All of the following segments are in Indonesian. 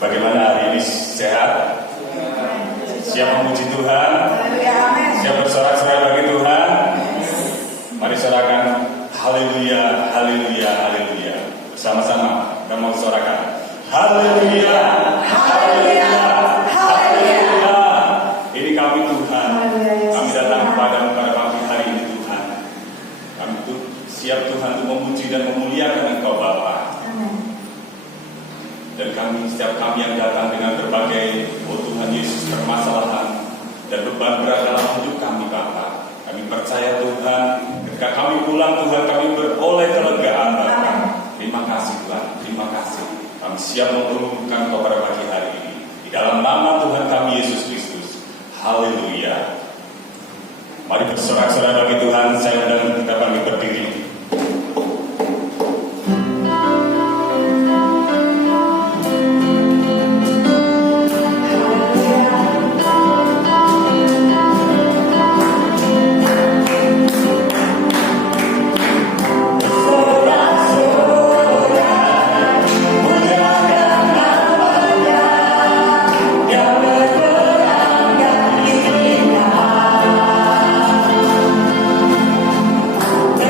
Bagaimana hari ini? Sehat? Siap memuji Tuhan? Siap bersorak-sorai bagi Tuhan? Mari sorakan haleluya, haleluya, haleluya. Bersama-sama kita mau sorakan haleluya, haleluya, haleluya. Ini kami Tuhan. Kami datang kepadamu pada pagi hari ini Tuhan. Kami siap Tuhan untuk memuji dan memuliakan Engkau Bapa. Dan setiap kami yang datang dengan berbagai, oh Tuhan Yesus, permasalahan dan beban berat dalam hidup kami Bapa. Kami percaya Tuhan, ketika kami pulang Tuhan, kami beroleh kelegaan Bapa. Terima kasih Tuhan, terima kasih. Kami siap menguruhkan Engkau pada pagi hari ini. Di dalam nama Tuhan kami Yesus Kristus. Haleluya. Mari bersorak-sorai bagi Tuhan. Saya dan kita kami berdiri. Yeah.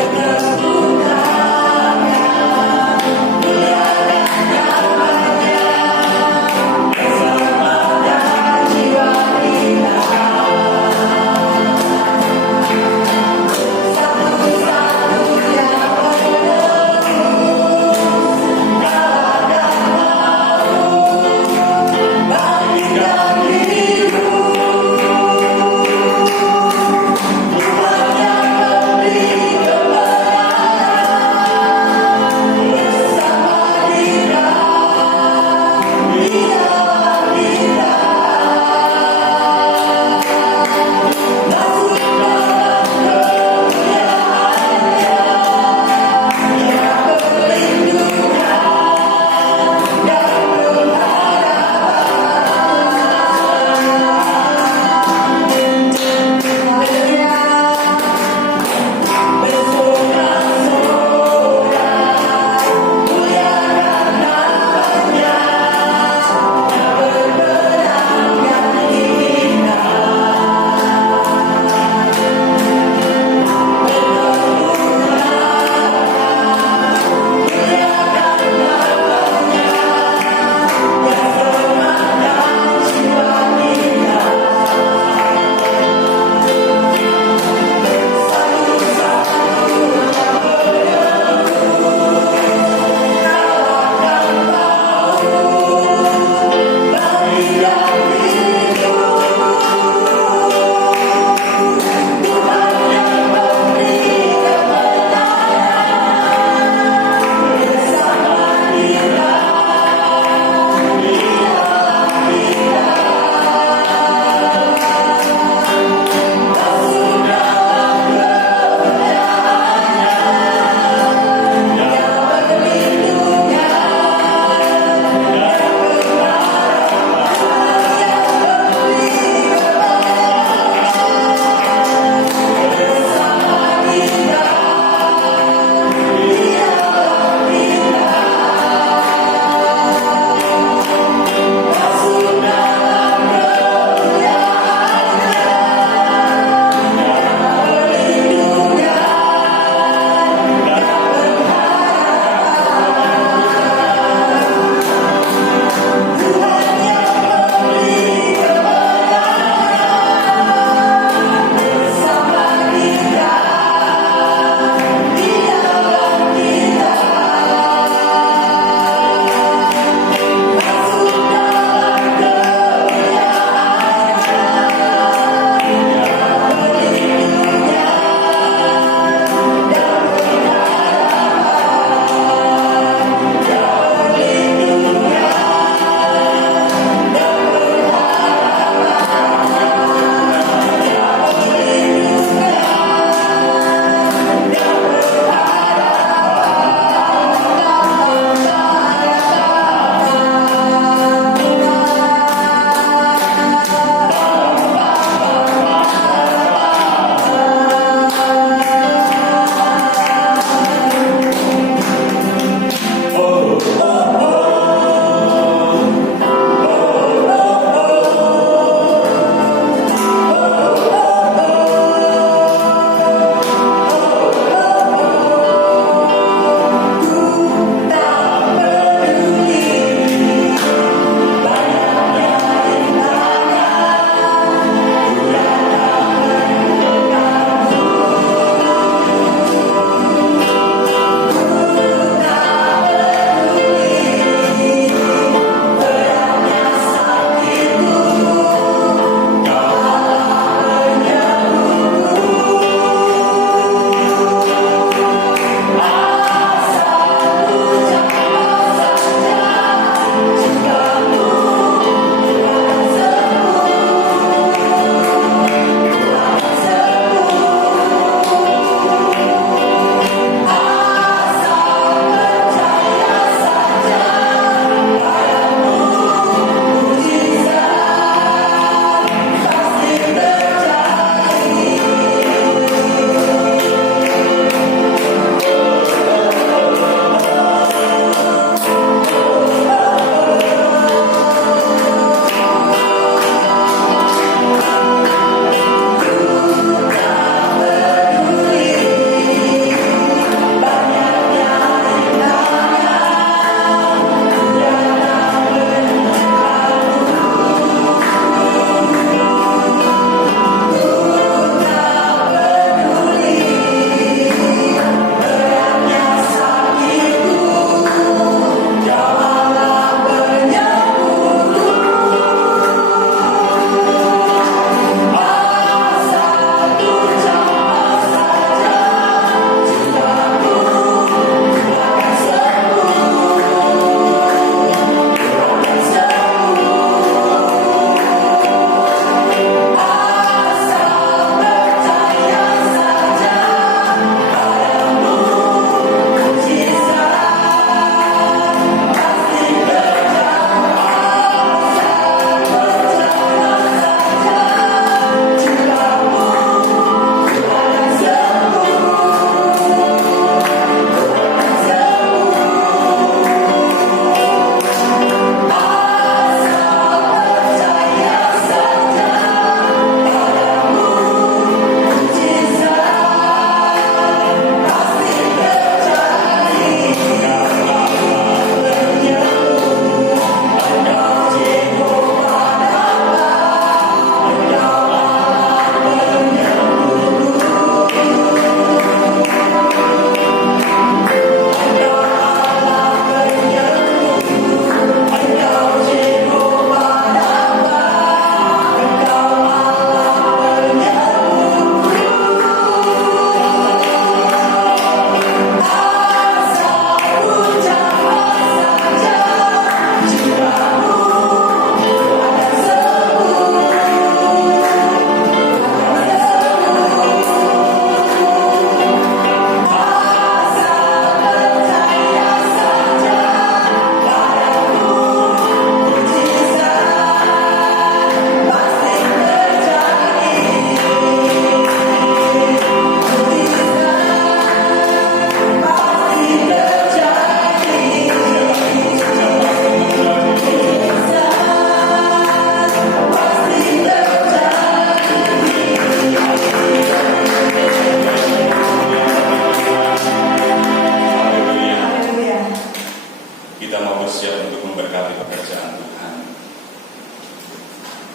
Paulus siap untuk memberkati pekerjaan Tuhan.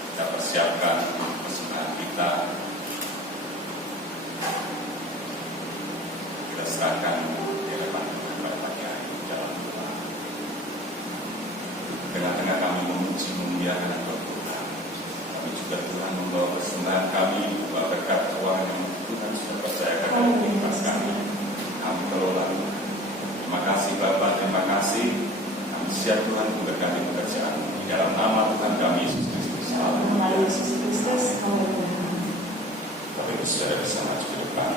Kita persiapkan persembahan kita. Kita serahkan di hadapan Tuhan pada pagi hari ini dalam doa. Tengah-tengah kami memuji memuliakan dan berdoa, kami juga Tuhan membawa persembahan kami, membawa berkat keuangan yang Tuhan sudah percayakan dari kehidupan kami. Kami kelola. Terima kasih Bapak, terima kasih. Kami siap Tuhan memberkati pekerjaan di dalam nama Tuhan kami Yesus Kristus. Bapak Ibu Saudara bisa maju ke depan.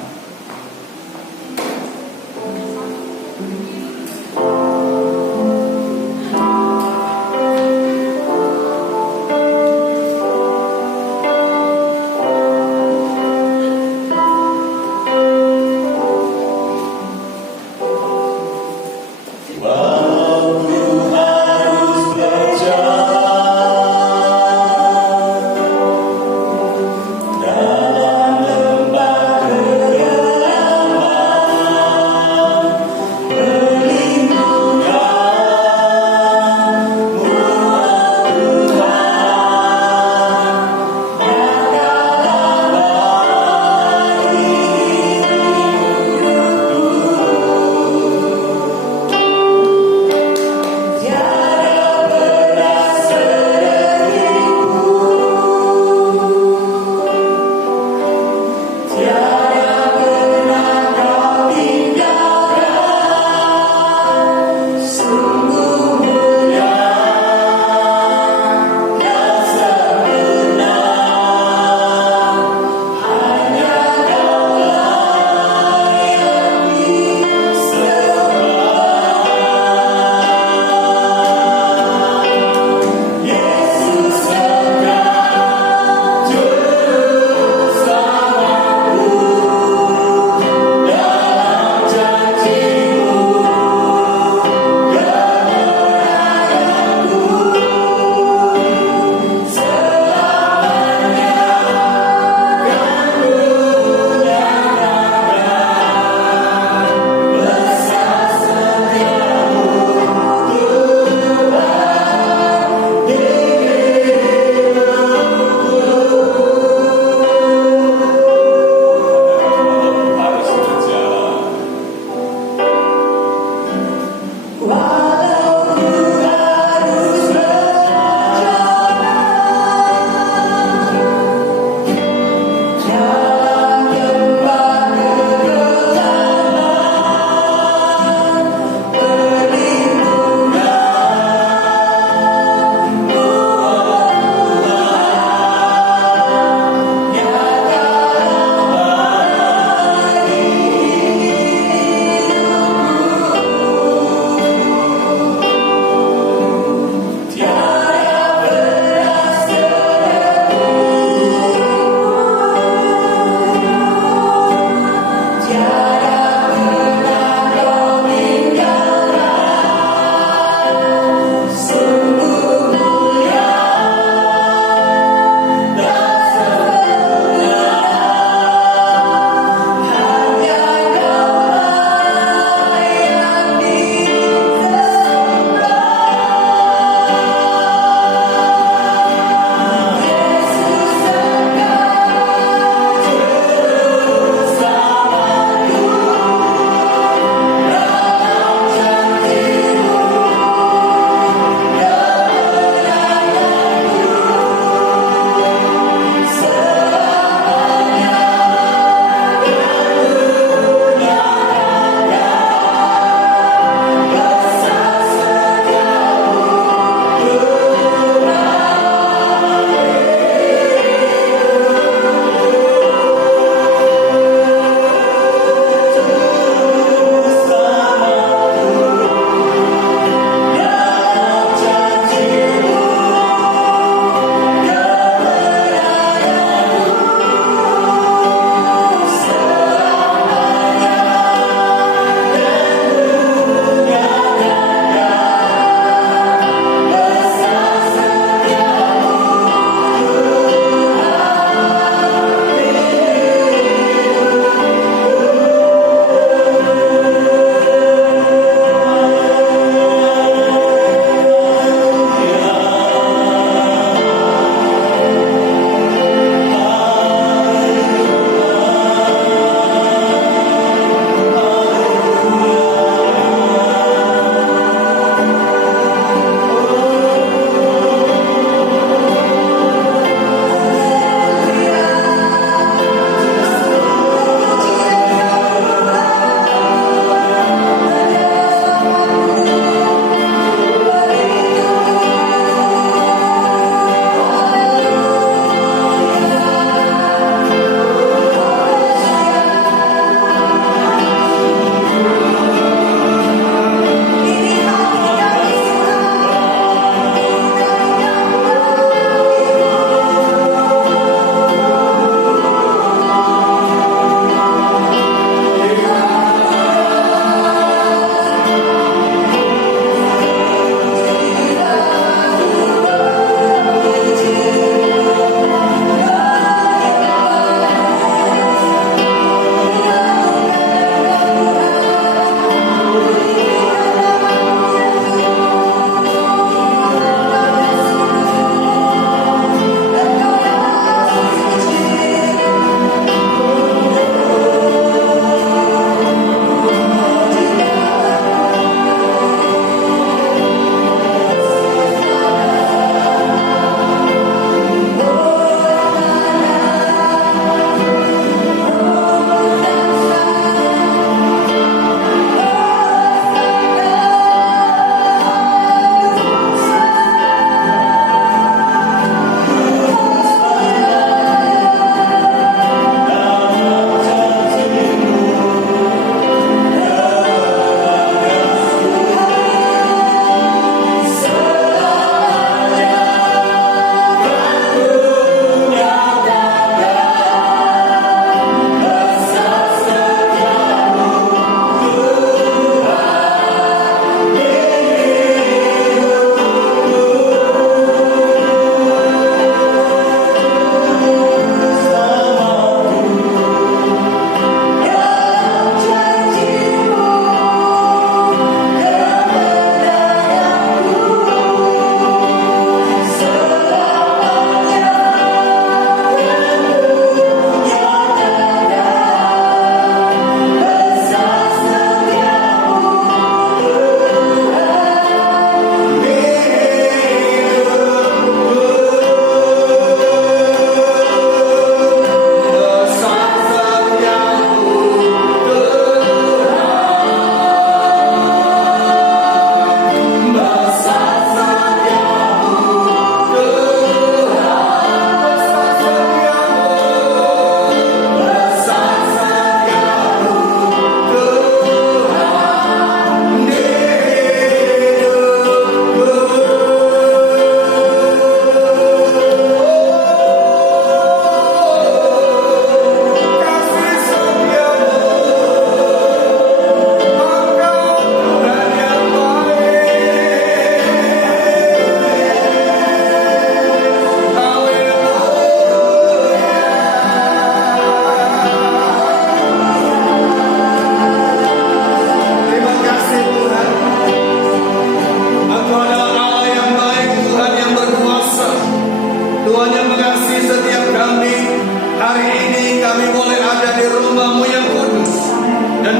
Dalam lembah kegelapan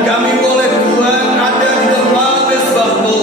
kami boleh Tuhan ada di dalam mesbah-Mu,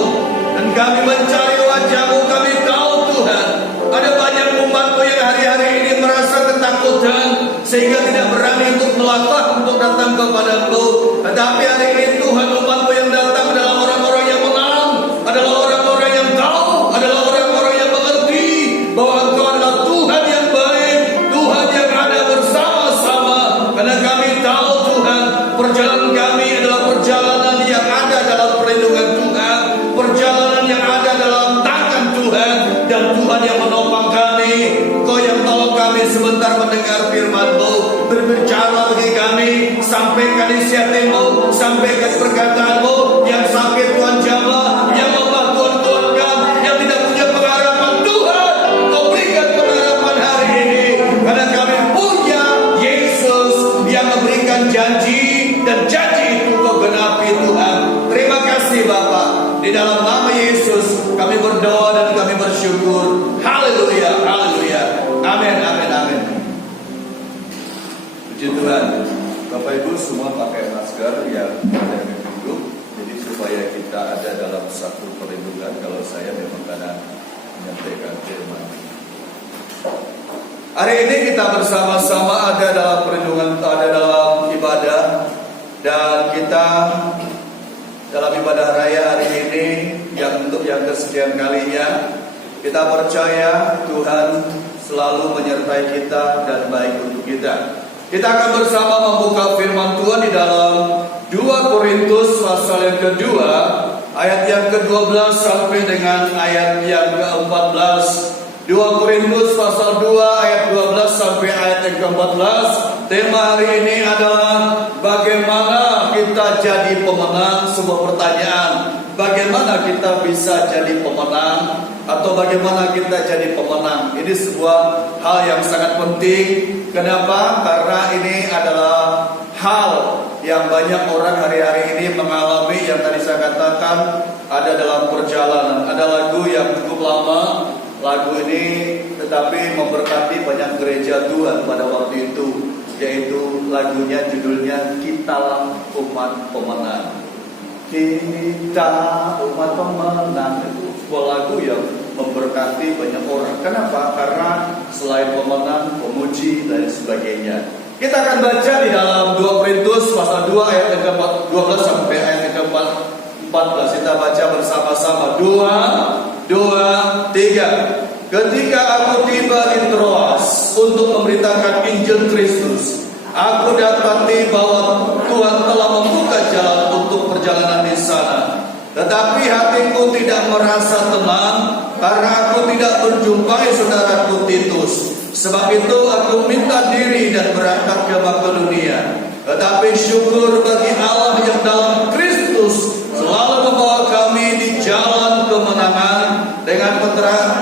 dan kami mencari wajah-Mu. Kami tahu Tuhan, ada banyak umat-Mu yang hari-hari ini merasa ketakutan sehingga tidak berani untuk melangkah untuk datang kepada-Mu. Tetapi hari ini Tuhan, umat-Mu yang datang adalah orang-orang yang menang, adalah orang-orang yang tahu, adalah orang-orang yang mengerti bahwa Engkau adalah Tuhan yang baik, Tuhan yang ada bersama-sama. Karena kami tahu Tuhan, perjalanan kami adalah perjalanan yang ada dalam perlindungan Tuhan, perjalanan yang ada dalam tangan Tuhan, dan Tuhan yang menopang kami. Engkau yang tolong kami sebentar mendengar firman-Mu, berbicara bagi kami, sampaikan isi hati-Mu, sampaikan perkataan-Mu. Yang sakit Tuhan jamah, yang lemah Tuhan kuatkan, yang tidak punya pengharapan Tuhan, Kau berikan pengharapan hari ini. Karena kami punya Yesus yang memberikan janji, dan janji itu Kau genapi Tuhan. Terima kasih Bapa. Di dalam nama Yesus kami berdoa dan kami bersyukur. Haleluya, haleluya. Amin, amin, amin. Puji Tuhan. Bapak Ibu semua pakai masker yang ada di duduk, jadi supaya kita ada dalam satu perlindungan. Kalau saya memang karena menyampaikan firman. Hari ini kita bersama-sama ada dalam perlindungan, ada dalam ibadah, dan kita dalam ibadah raya hari ini yang untuk yang kesekian kalinya. Kita percaya Tuhan selalu menyertai kita dan baik untuk kita. Kita akan bersama membuka firman Tuhan di dalam 2 Korintus pasal yang kedua, ayat yang ke-12 sampai dengan ayat yang ke-14. 2 Korintus pasal 2 ayat 12 sampai ayat yang ke-14. Tema hari ini adalah bagaimana kita jadi pemenang. Sebuah pertanyaan, bagaimana kita bisa jadi pemenang, atau bagaimana kita jadi pemenang. Ini sebuah hal yang sangat penting. Kenapa? Karena ini adalah hal yang banyak orang hari-hari ini mengalami. Yang tadi saya katakan ada dalam perjalanan. Ada lagu yang cukup lama, lagu ini tetapi memberkati banyak gereja Tuhan pada waktu itu, yaitu lagunya judulnya Kitalah Umat Pemenang. Kita umat pemenang. Itu sebuah lagu yang memberkati banyak orang. Kenapa? Karena selain pemenang, pemuji dan sebagainya. Kita akan baca di dalam 2 Korintus pasal 2 ayat yang ke-12 sampai ayat yang ke-14. Kita baca bersama-sama. 2, 3. Ketika aku tiba di Troas untuk memberitakan Injil Kristus, aku dapati bahwa Tuhan telah membuka jalan untuk perjalanan di sana. Tetapi hatiku tidak merasa tenang karena aku tidak menjumpai saudaraku Titus. Sebab itu aku minta diri dan berangkat ke Makedonia. Tetapi syukur bagi Allah yang dalam Kristus selalu membawa kami di jalan kemenangan dengan peterang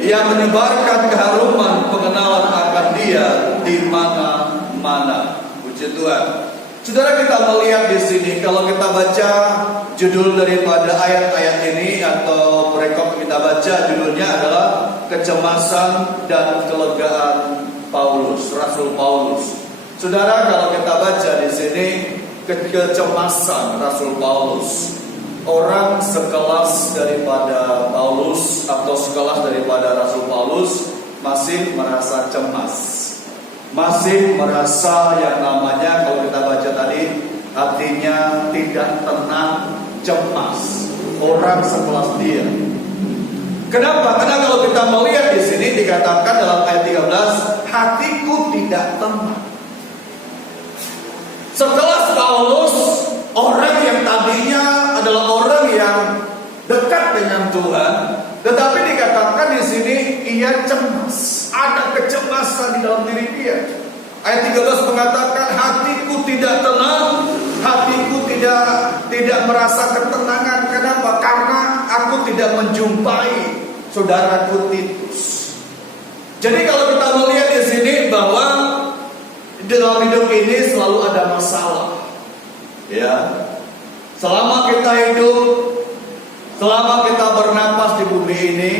yang menyebarkan keharuman pengenalan akan Dia di mana-mana. Puji Tuhan. Saudara, kita melihat di sini, kalau kita baca judul daripada ayat-ayat ini atau rekop kita baca, judulnya adalah Kecemasan dan Kelegaan Paulus, Rasul Paulus. Saudara, kalau kita baca di sini kecemasan Rasul Paulus, orang sekelas daripada Paulus atau sekelas daripada Rasul Paulus masih merasa cemas. Masih merasa yang namanya, kalau kita baca tadi, hatinya tidak tenang, cemas. Orang sekelas dia. Kenapa? Karena kalau kita melihat di sini dikatakan dalam ayat 13, hatiku tidak tenang. Sekelas Paulus, orang yang tadinya adalah orang yang dekat dengan Tuhan, tetapi dikatakan di sini ia cemas. Ada kecemasan di dalam diri dia. Ayat 13 mengatakan hatiku tidak tenang, hatiku tidak merasa ketenangan. Kenapa? Karena aku tidak menjumpai saudaraku Titus. Jadi kalau kita melihat di sini bahwa dalam hidup ini selalu ada masalah. Ya. Selama kita hidup, selama kita bernapas di bumi ini,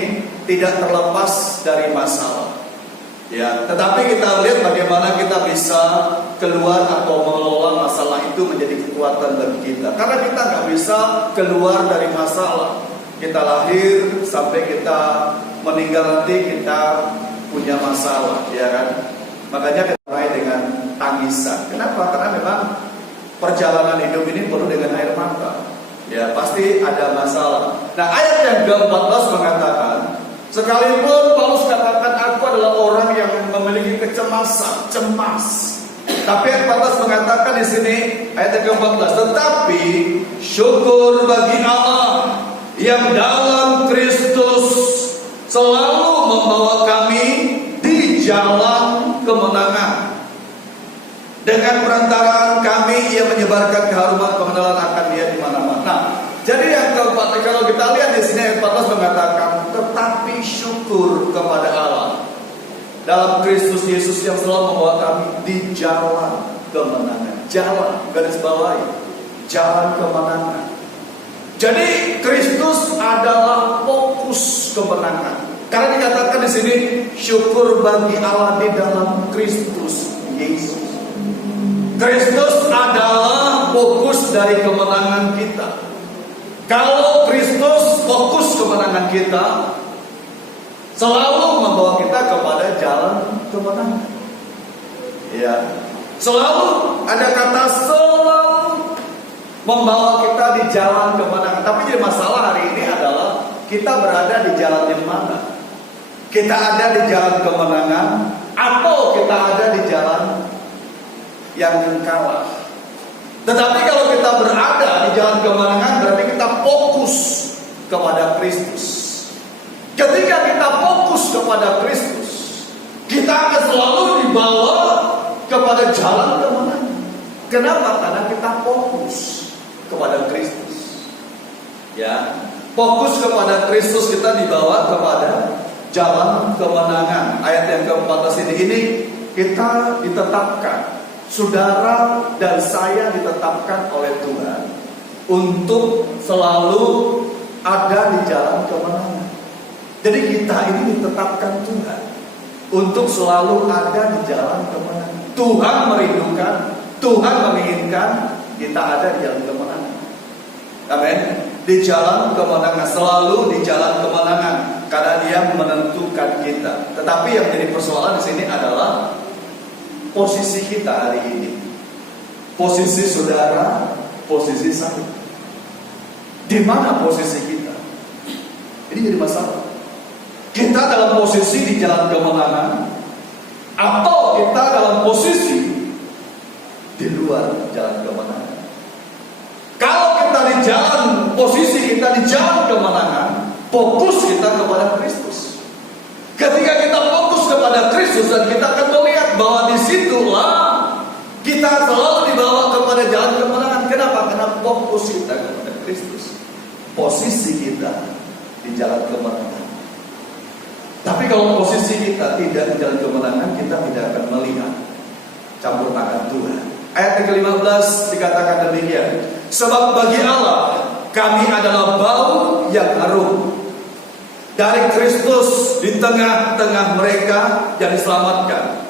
tidak terlepas dari masalah. Ya, tetapi kita lihat bagaimana kita bisa keluar atau mengelola masalah itu menjadi kekuatan bagi kita. Karena kita nggak bisa keluar dari masalah. Kita lahir sampai kita meninggal nanti kita punya masalah, ya kan? Makanya kita mulai dengan tangisan. Kenapa? Karena memang perjalanan hidup ini penuh dengan air mata. Ya, pasti ada masalah. Nah, ayat yang ke-14 mengatakan, sekalipun Paulus katakan aku adalah orang yang memiliki kecemasan, cemas. Tapi ayat 14 mengatakan di sini, ayat yang ke-14, tetapi syukur bagi Allah yang dalam Kristus selalu membawa kami di jalan kemenangan. Dengan perantaraan kami, Ia menyebarkan keharuman pengenalan akan Dia di mana-mana. Nah, jadi yang keempat, kalau kita lihat di sini ayat 14 mengatakan, tetapi syukur kepada Allah dalam Kristus Yesus yang selalu membawa kami di jalan kemenangan. Jalan, garis bawahi, jalan kemenangan. Jadi Kristus adalah fokus kemenangan. Karena dikatakan di sini syukur bagi Allah di dalam Kristus Yesus. Kristus adalah fokus dari kemenangan kita. Kalau Kristus fokus kemenangan kita, selalu membawa kita kepada jalan kemenangan. Ya, selalu ada kata selalu membawa kita di jalan kemenangan. Tapi jadi masalah hari ini adalah kita berada di jalan yang mana? Kita ada di jalan kemenangan atau kita ada di jalan yang kalah? Tetapi kalau kita berada di jalan kemenangan, berarti kita fokus kepada Kristus. Ketika kita fokus kepada Kristus, kita akan selalu dibawa kepada jalan kemenangan. Kenapa? Karena kita fokus kepada Kristus. Ya, fokus kepada Kristus, kita dibawa kepada jalan kemenangan. Ayat yang ke-14 ini kita ditetapkan, saudara dan saya ditetapkan oleh Tuhan untuk selalu ada di jalan kemenangan. Jadi kita ini ditetapkan Tuhan untuk selalu ada di jalan kemenangan. Tuhan merindukan, Tuhan menginginkan kita ada di jalan kemenangan. Amin. Di jalan kemenangan, selalu di jalan kemenangan, karena Dia menentukan kita. Tetapi yang jadi persoalan di sini adalah posisi kita hari ini. Posisi saudara, posisi saya. Di mana posisi kita? Ini jadi masalah. Kita dalam posisi di jalan kemenangan, atau kita dalam posisi di luar jalan kemenangan. Kalau kita di jalan, posisi kita di jalan kemenangan, fokus kita kepada Kristus. Ketika kita fokus kepada Kristus dan kita akan melihat bahwa disitulah kita selalu dibawa kepada jalan kemenangan. Kenapa? Karena fokus kita kepada Kristus. Posisi kita di jalan kemenangan. Tapi kalau posisi kita tidak di jalan kemenangan, kita tidak akan melihat campur tangan Tuhan. Ayat yang ke-15 dikatakan demikian. Sebab bagi Allah kami adalah bau yang harum dari Kristus di tengah-tengah mereka yang diselamatkan.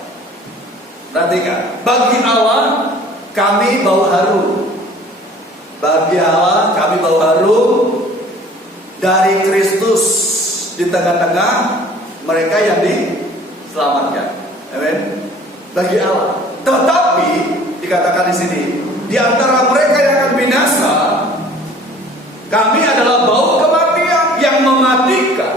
Perhatikan, bagi Allah kami bau harum. Bagi Allah kami bau harum dari Kristus di tengah-tengah mereka yang diselamatkan. Amin. Bagi Allah. Tetapi dikatakan di sini, di antara mereka yang akan binasa, kami adalah bau kematian yang mematikan.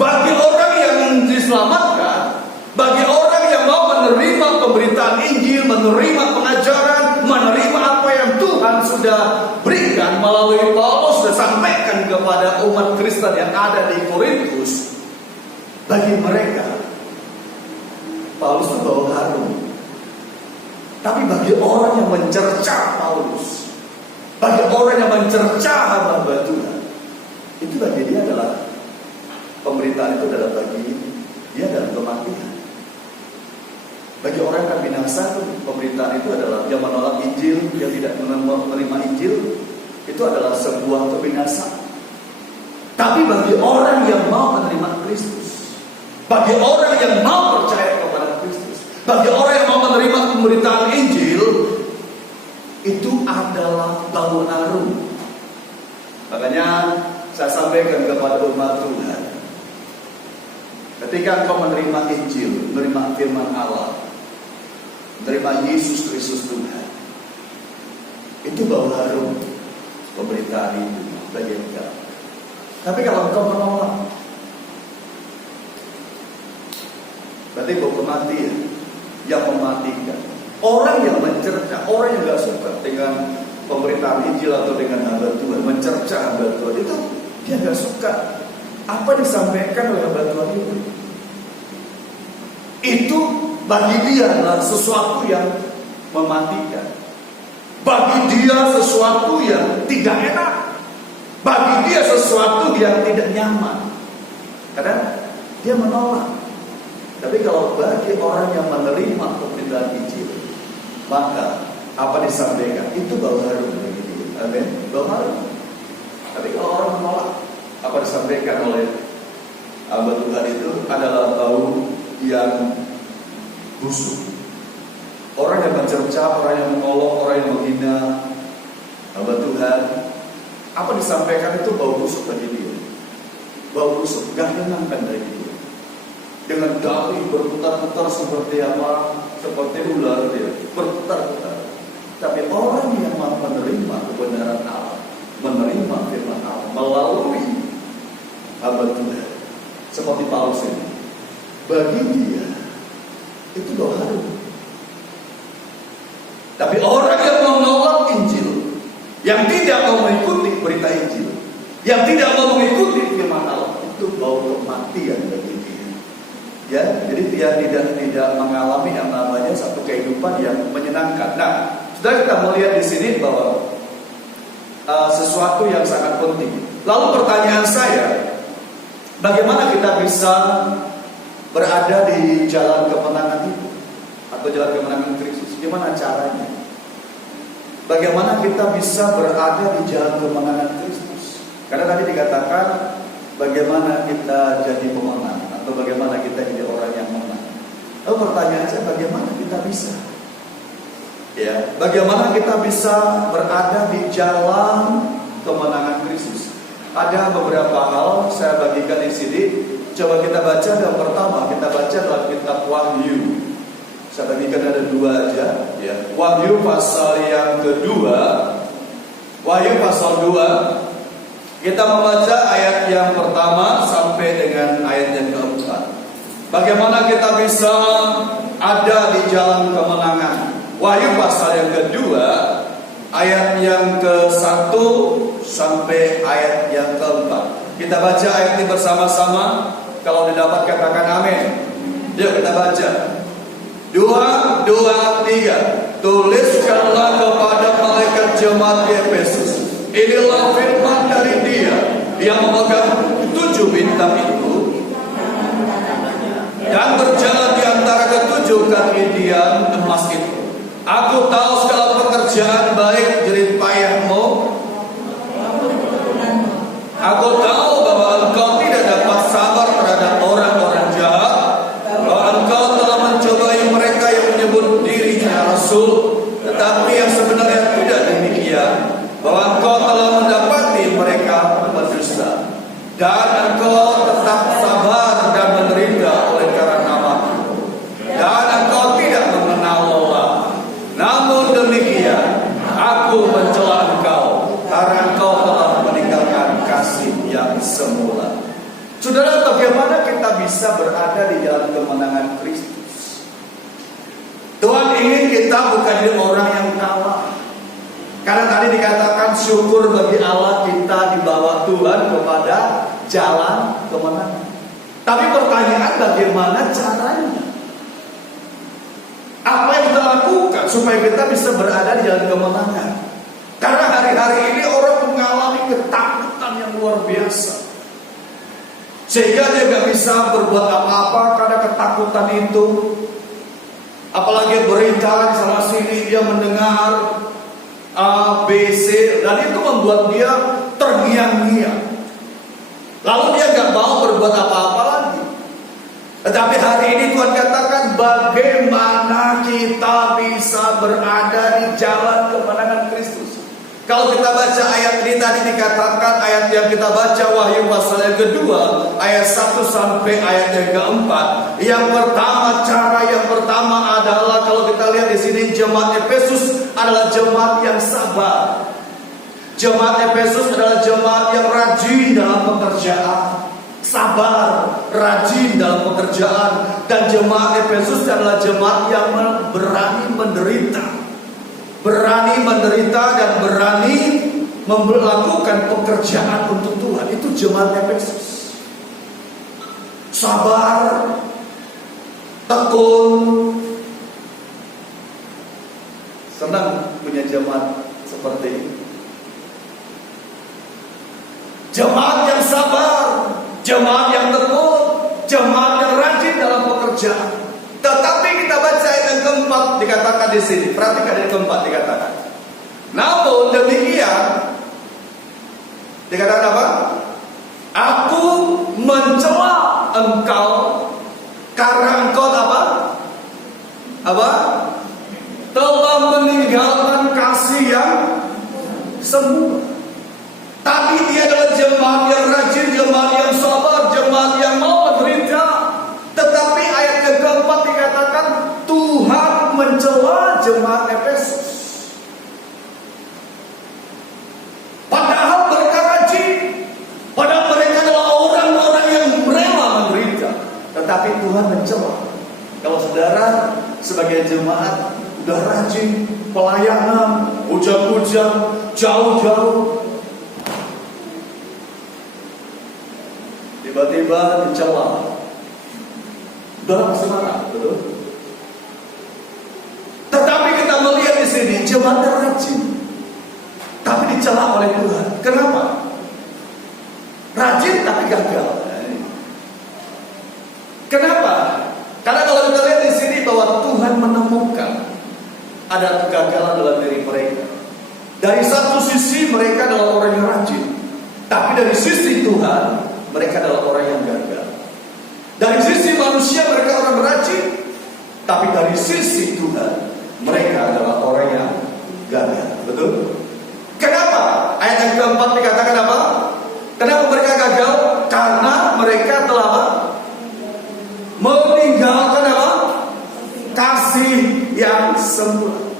Bagi orang yang diselamatkan, bagi orang yang mau menerima pemberitaan Injil, menerima pengajaran, menerima apa yang Tuhan sudah berikan melalui Paulus dan sampaikan kepada umat Kristen yang ada di Korintus, bagi mereka Paulus itu bau harum. Tapi bagi orang yang mencerca Paulus, bagi orang yang mencerca hamba Tuhan, itu bagi dia adalah pemberitaan itu adalah bagi dia adalah kematian. Bagi orang yang binasa, pemberitaan itu adalah yang menolak Injil, yang tidak menerima Injil, itu adalah sebuah kebinasaan. Tapi bagi orang yang mau menerima Kristus, bagi orang yang mau percaya kepada Kristus, bagi orang yang mau menerima menerima pemberitaan Injil itu adalah bau harum. Makanya saya sampaikan kepada umat Tuhan, ketika engkau menerima Injil, menerima firman Allah, menerima Yesus Kristus Tuhan, itu bau harum pemberitaan itu bagi engkau. Tapi kalau engkau menolak, berarti bau kematian yang mematikan. Orang yang mencerca, orang yang gak suka dengan pemberitaan Injil atau dengan hamba Tuhan, mencerca hamba Tuhan, itu dia gak suka apa disampaikan oleh hamba Tuhan itu. Itu bagi dia adalah sesuatu yang mematikan. Bagi dia sesuatu yang tidak enak. Bagi dia sesuatu yang tidak nyaman. Karena dia menolak. Tapi kalau bagi orang yang menerima pemberitaan Injil, maka apa disampaikan itu bau harum bagi dia. Amin. Bau harum. Tapi kalau orang menolak, apa disampaikan oleh hamba Tuhan itu adalah bau yang busuk. Orang yang mencerca, orang yang mengolok, orang yang menghina hamba Tuhan, apa disampaikan itu bau busuk bagi dia. Bau busuk, gak menyenangkan bagi dia. Dengan dalih berputar-putar seperti apa? Seperti ular dia berputar-putar. Tapi orang yang mau menerima kebenaran Allah, menerima firman Allah melalui hamba Tuhan, seperti Paulus ini, bagi dia itu bau harum. Tapi orang yang menolak Injil, yang tidak mau mengikuti berita Injil, yang tidak mau mengikuti firman Allah, itu bau kematian bagi dia. Ya, jadi dia tidak mengalami yang namanya satu kehidupan yang menyenangkan. Nah, sudah kita melihat di sini bahwa sesuatu yang sangat penting. Lalu pertanyaan saya, bagaimana kita bisa berada di jalan kemenangan itu atau jalan kemenangan Kristus? Gimana caranya? Bagaimana kita bisa berada di jalan kemenangan Kristus? Karena tadi dikatakan bagaimana kita jadi pemenang atau bagaimana kita jadi orang yang menang. Lalu pertanyaan saya, bagaimana kita bisa? Ya, bagaimana kita bisa berada di jalan kemenangan Kristus? Ada beberapa hal saya bagikan di sini. Coba kita baca. Yang pertama kita baca dalam kitab Wahyu. Saya bagikan ada 2 aja. Ya. Wahyu pasal yang kedua. Wahyu pasal 2. Kita membaca ayat yang pertama sampai dengan ayat yang keempat. Bagaimana kita bisa ada di jalan kemenangan? Wahyu pasal yang kedua, ayat yang ke-1 sampai ayat yang ke-4. Kita baca ayat ini bersama-sama. Kalau didapat katakan amin. Yuk kita baca. 2, 2, 3. Tuliskanlah kepada malaikat jemaat di Efesus, inilah firman dari Dia yang memegang 7 bintang itu dan berjalan di antara ke-7 kadidian emas itu. Aku tahu segala pekerjaan baik jerih payahmu. Aku tahu bahwa engkau tidak dapat sabar terhadap orang-orang jahat, bahwa engkau telah mencobai mereka yang menyebut dirinya rasul, tetapi yang sebenarnya tidak demikian, bahwa engkau telah mendapati mereka berdusta, dan engkau tetap sabar dan menderita oleh karena namaku, dan engkau tidak mengenal lelah. Namun demikian, aku mencela engkau karena engkau telah meninggalkan kasih yang semula. Saudara, bagaimana kita bisa berada di jalan kemenangan Kristus? Tuhan ingin kita bukan jadi orang yang kalah. Karena tadi dikatakan syukur bagi Allah kita dibawa Tuhan kepada jalan kemenangan. Tapi pertanyaan, bagaimana caranya? Apa yang kita lakukan supaya kita bisa berada di jalan kemenangan? Karena hari-hari ini orang mengalami ketakutan yang luar biasa, sehingga dia gak bisa berbuat apa-apa karena ketakutan itu. Apalagi berita sana sini dia mendengar A, B, C, dan itu membuat dia terngiang-ngiang. Lalu dia gak mau berbuat apa-apa lagi. Tetapi hari ini Tuhan katakan, bagaimana kita senantiasa berada di jalan kemenangan Kristus. Kalau kita baca ayat ini tadi dikatakan, ayat yang kita baca Wahyu pasal yang kedua, ayat 1 sampai ayat yang keempat. Yang pertama adalah kalau kita lihat di sini jemaat Efesus adalah jemaat yang sabar. Jemaat Efesus adalah jemaat yang rajin dalam pekerjaan, sabar, rajin dalam pekerjaan, dan jemaat Efesus adalah jemaat yang berani menderita. Berani menderita dan berani melakukan pekerjaan untuk Tuhan. Itu jemaat Efesus. Sabar, tekun. Senang punya jemaat seperti ini. Jemaat yang sabar, jemaat yang tekun, jemaat yang rajin dalam pekerjaan. Tetapi kita baca ayat yang keempat dikatakan di sini. Perhatikan ayat keempat dikatakan. Namun demikian, dikatakan apa? Aku mencela engkau karena engkau apa? Apa? Telah meninggalkan kasih yang semula. Tapi dia adalah jemaat yang rajin, jemaat yang sabar, jemaat yang mau menderita. Tetapi ayat yang keempat dikatakan Tuhan mencela jemaat Efesus. Padahal mereka rajin, padahal mereka adalah orang-orang yang rela menderita. Tetapi Tuhan mencela. Kalau saudara sebagai jemaat udah rajin pelayanan, ujang-ujang, jauh-jauh, tiba-tiba dicela. Saudara pasti marah, betul? Tetapi kita melihat di sini jemaat rajin, tapi dicela oleh Tuhan. Kenapa? Rajin tapi gagal. Kenapa? Karena kalau kita lihat di sini bahwa Tuhan menemukan ada kegagalan dalam diri mereka. Dari satu sisi mereka adalah orang yang rajin, tapi dari sisi Tuhan mereka adalah orang yang gagal. Dari sisi manusia mereka orang rajin, tapi dari sisi Tuhan mereka adalah orang yang gagal. Betul? Kenapa? Ayat yang keempat dikatakan apa? Kenapa mereka gagal? Karena mereka telah apa? Meninggalkan apa? Kasih yang semula.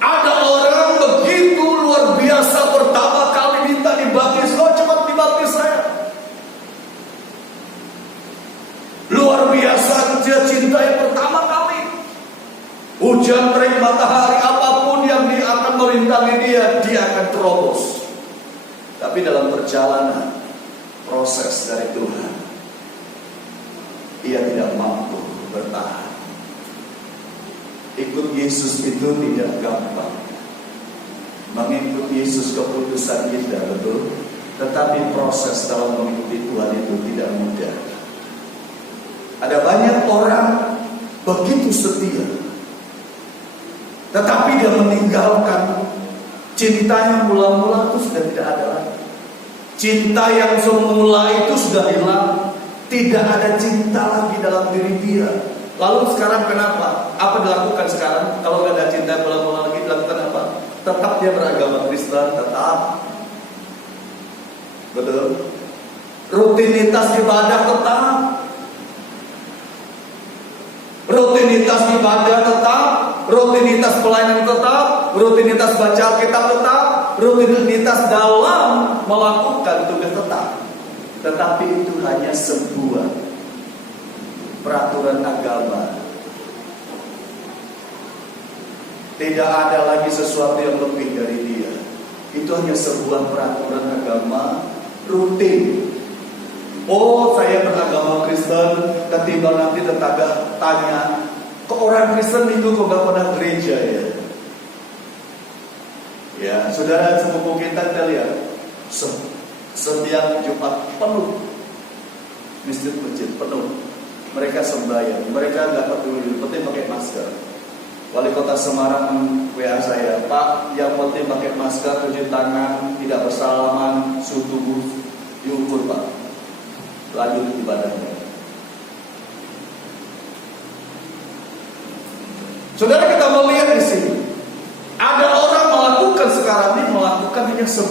Ada orang begitu luar biasa, pertama kali minta dibaptis, oh cepat dibaptis saya. Luar biasa dia cinta yang pertama kali. Hujan, terik, matahari, apapun yang dia akan merintangi dia akan terobos. Tapi dalam perjalanan proses dari Tuhan, ia tidak mampu bertahan. Ikut Yesus itu tidak gampang. Mengikut Yesus keputusan kita, betul. Tetapi proses dalam mengikuti Tuhan itu tidak mudah. Ada banyak orang begitu setia, tetapi dia meninggalkan cinta yang mula-mula itu sudah tidak ada lagi. Cinta yang semula itu sudah hilang. Tidak ada cinta lagi dalam diri dia. Lalu sekarang kenapa? Apa dilakukan sekarang? Kalau tidak ada cinta mula-mula lagi, dilakukan apa? Tetap dia beragama Kristen, tetap. Betul? Rutinitas ibadah tetap. Rutinitas ibadah tetap, rutinitas pelayanan tetap, rutinitas baca Alkitab tetap, rutinitas dalam melakukan tugas tetap. Tetapi itu hanya sebuah peraturan agama. Tidak ada lagi sesuatu yang lebih dari dia. Itu hanya sebuah peraturan agama rutin. Oh, saya beragama Kristen, ketimbang nanti tetangga tanya, kok orang Kristen itu kok gak pernah gereja ya? Ya, saudara sepupu kita lihat, setiap Jumat penuh, masjid penuh. Mereka sembahyang, mereka gak peduli, penting pakai masker. Wali kota Semarang WA saya, Pak, yang penting pakai masker, cuci tangan, tidak bersalaman, suhu tubuh diukur Pak. Lanjut ibadahnya. Saudara, kita melihat di sini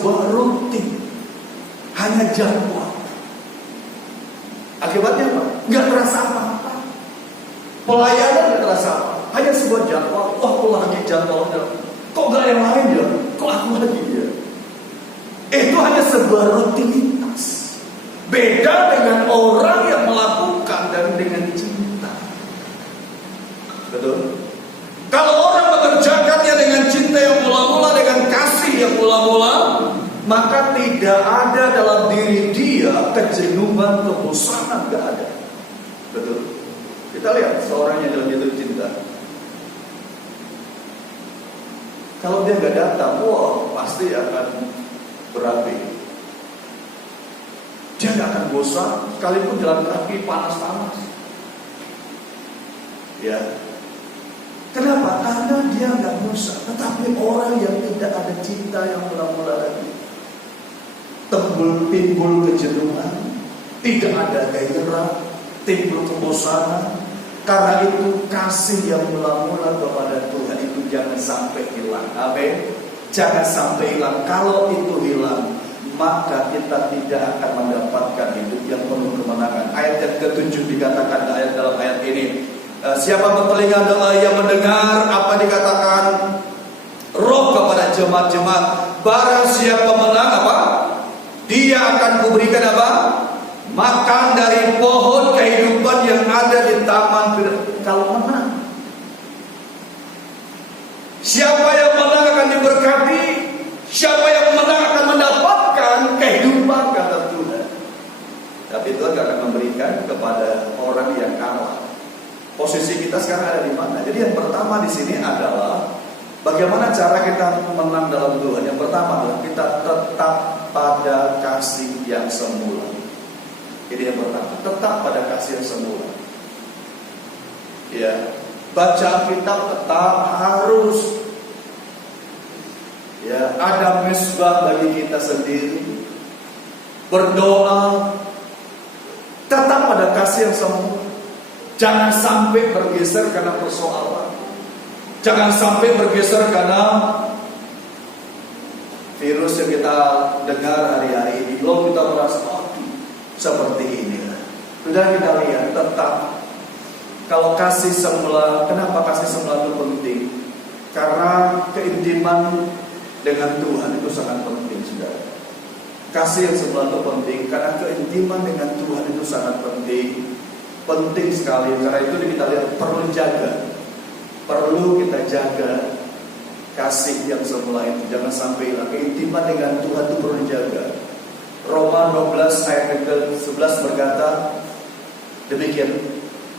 sebuah rutin, hanya jadwal. Akibatnya apa? Nggak terasa apa-apa. Pelayanan nggak terasa apa. Hanya sebuah jadwal. Wah, kok lagi jadwalnya? Kok nggak yang lain ya? Kok aku lagi ya? Itu hanya sebuah rutinitas. Beda dengan orang yang melakukan dan dengan cinta. Betul? Kalau orang mengerjakannya dengan cinta yang mula-mula, dengan kasih yang mula-mula, maka tidak ada dalam diri dia kejenuhan, kebosanan, gak ada. Betul? Kita lihat seorang yang dalam jatuh cinta. Kalau dia gak datang, wah pasti akan berapi. Dia gak akan bosan, sekalipun jalan kaki panas-panas. Ya. Kenapa? Karena dia gak bosan. Tetapi orang yang tidak ada cinta yang mula-mula lagi, timbul kejenuhan, tidak ada gairah, timbul kebosanan. Karena itu kasih yang mula-mula kepada Tuhan itu jangan sampai hilang. Amin. Jangan sampai hilang. Kalau itu hilang, maka kita tidak akan mendapatkan hidup yang penuh kemenangan. Ayat yang ke-7 dikatakan dalam ayat ini. Siapa bertelinga yang mendengar apa dikatakan Roh kepada jemaat-jemaat. Barang siapa menang apa? Dia akan kuberikan apa? Makan dari pohon kehidupan yang ada di taman. Kalau menang, siapa yang menang akan diberkati. Siapa yang menang akan mendapatkan kehidupan, kata Tuhan. Tapi Tuhan gak akan memberikan kepada orang yang kalah. Posisi kita sekarang ada di mana? Jadi yang pertama di sini adalah bagaimana cara kita menang dalam Tuhan. Yang pertama adalah kita tetap pada kasih yang semula. Ini yang pertama, tetap pada kasih yang semula. Ya, baca Alkitab tetap harus. Ya, ada mesbah bagi kita sendiri. Berdoa tetap pada kasih yang semula. Jangan sampai bergeser karena persoalan. Jangan sampai bergeser karena virus yang kita dengar hari-hari ini. Belum kita merasa seperti ini. Sudah kita lihat tetap. Kalau kasih semula, kenapa kasih semula itu penting? Karena keintiman dengan Tuhan itu sangat penting, saudara. Kasih yang semula itu penting karena keintiman dengan Tuhan itu sangat penting. Penting sekali. Karena itu kita lihat perlu jaga. Perlu kita jaga kasih yang semula itu. Jangan sampai hilang. Keintiman dengan Tuhan itu perlu jaga. Roma 12 ayat 11 berkata demikian.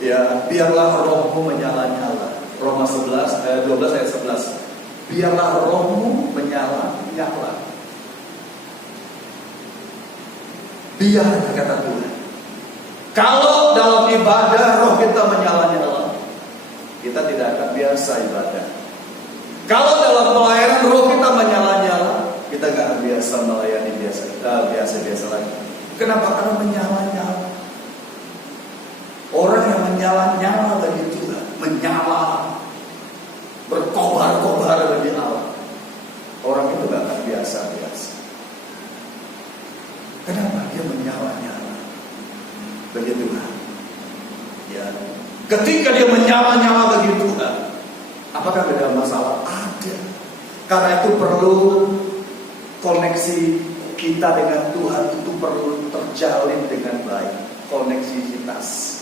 Ya, biarlah rohmu menyala-nyala. Roma 12 ayat 11. Biarlah rohmu menyala-nyala. Biar, kata Tuhan. Kalau dalam ibadah roh kita menyala-nyala, kita tidak akan biasa ibadah. Kalau dalam pelayanan roh kita menyala-nyala, kita gak akan biasa melayani biasa lagi. Kenapa? Karena menyala-nyala. Orang yang menyala-nyala bagi Tuhan, menyala, berkobar-kobar bagi Allah, orang itu gak akan biasa-biasa. Kenapa? Dia menyala-nyala bagi Tuhan. Ya. Ketika dia menyala-nyala bagi Tuhan, apakah ada masalah? Ada. Karena itu perlu koneksi kita dengan Tuhan itu perlu terjalin dengan baik. Koneksitas.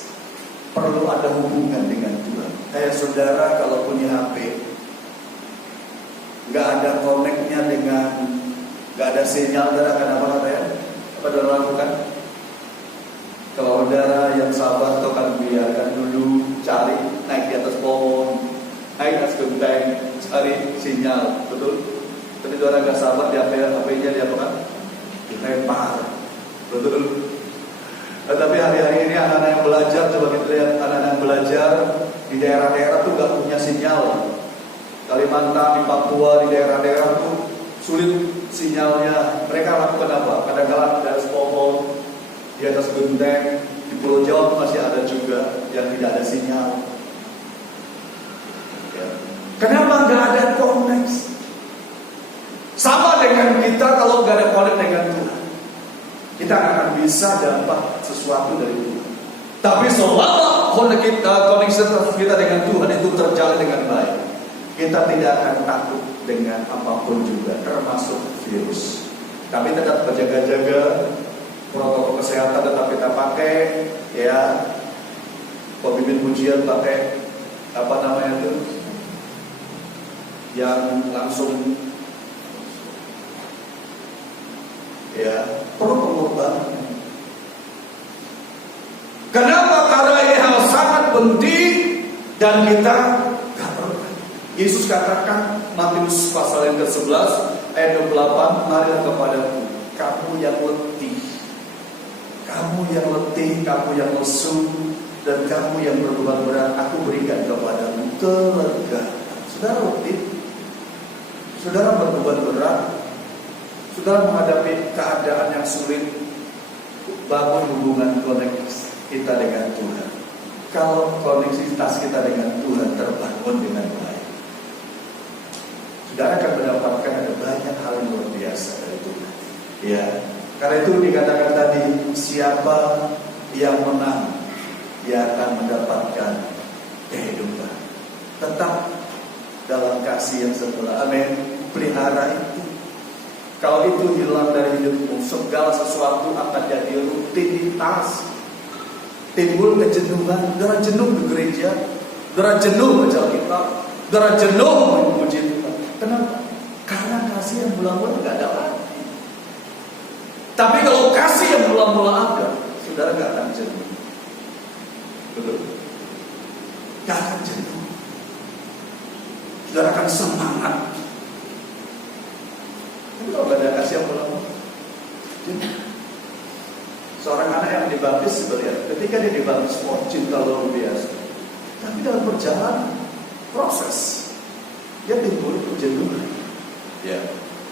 Perlu ada hubungan dengan Tuhan. Kayak saudara kalau punya HP, nggak ada koneknya dengan, nggak ada sinyal, saudara akan apa ya? Apa saudara lakukan? Kalau saudara yang sabar itu akan biarkan dulu cari, naik di atas pohon, naik atas genteng, cari sinyal, betul? Tapi saudara nggak sabar di HP-nya dia apa kan? Dilempar, betul? Tetapi hari-hari ini anak-anak yang belajar, coba kita lihat anak-anak yang belajar di daerah-daerah tuh gak punya sinyal. Kalimantan, di Papua, di daerah-daerah tuh sulit sinyalnya. Mereka lakukan apa? Kadang-kadang di atas pohon, di atas genteng. Di Pulau Jawa masih ada juga yang tidak ada sinyal. Ya. Kenapa gak ada koneksi? Sama dengan dengan kita kalau nggak ada connect dengan Tuhan. Kita nggak akan bisa dapat sesuatu dari Tuhan. Tapi selama koneksi kita dengan Tuhan itu terjalin dengan baik, kita tidak akan takut dengan apapun juga, termasuk virus. Kami tetap berjaga-jaga, protokol kesehatan tetap kita pakai, ya. Pemimpin pujian pakai apa namanya itu, yang langsung, ya, perlu banget. Kenapa? Karena ini hal sangat penting dan kita gak perlu. Yesus katakan Matius pasal yang ke-11 ayat 28, marilah kepadaku kamu yang letih, kamu yang lesu, dan kamu yang berbeban berat, aku berikan kepadamu kelegaan. Saudara letih, saudara berbeban berat, saudara menghadapi keadaan yang sulit, bangun hubungan koneksi kita dengan Tuhan. Kalau koneksitas kita dengan Tuhan terbangun dengan baik, saudara akan mendapatkan ada banyak hal yang luar biasa dari Tuhan. Ya, karena itu dikatakan tadi, siapa yang menang, dia akan mendapatkan kehidupan. Tetap dalam kasih yang semula. Amin. Pelihara itu. Kalau itu hilang dari hidupmu, segala sesuatu akan jadi rutinitas. Timbul kejenuhan, darah jenuh di gereja, darah jenuh baca Alkitab, darah jenuh memuji Tuhan. Kenapa? Karena kasih yang mula-mula nggak ada lagi. Tapi kalau kasih yang mula-mula ada, saudara nggak akan jenuh. Betul? Nggak akan jenuh. Saudara akan semangat. Tapi kalau nggak ada kasih yang mula-mula, jenuh. Seorang anak yang dibaptis sebenarnya, ketika dia dibaptis, cinta luar biasa. Tapi dalam perjalanan proses, dia timbul kejenuhan. Ya,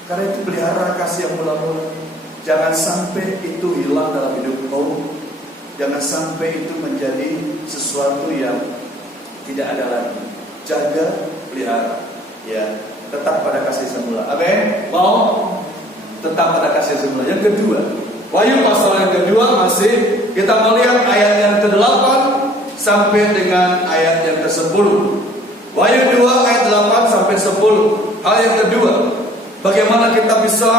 karena itu pelihara kasih yang mula-mula. Jangan sampai itu hilang dalam hidupmu. Jangan sampai itu menjadi sesuatu yang tidak ada lagi. Jaga, pelihara. Ya, tetap pada kasih semula. Amin. Mau tetap pada kasih semula. Yang kedua, Wahyu pasal yang kedua masih kita melihat ayat yang ke-8 sampai dengan ayat yang ke-10. Wahyu 2 ayat 8 sampai 10. Hal yang kedua, bagaimana kita bisa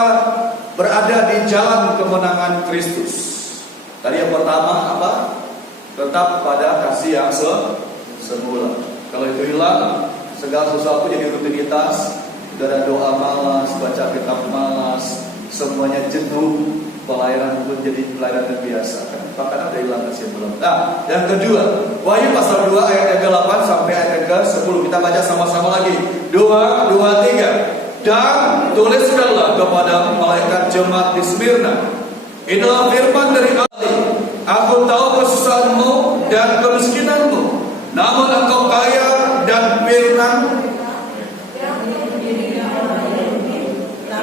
berada di jalan kemenangan Kristus. Tadi yang pertama apa? Tetap pada kasih yang semula. Kalau itu hilang, segala sesuatu jadi rutinitas. Dari doa malas, baca kitab malas, semuanya jenuh. Pelayanan pun jadi pelayanan yang biasa kan? Bahkan ada hilang kasih belum. Nah, yang kedua, Wahyu pasal 2 ayat yang ke-8 sampai ayat yang ke-10. Kita baca sama-sama lagi. 2, 3. Dan tuliskanlah kepada malaikat jemaat di Smyrna, inilah firman dari Allah. Aku tahu kesusahanmu dan kemiskinanmu, namun engkau kaya dan piran.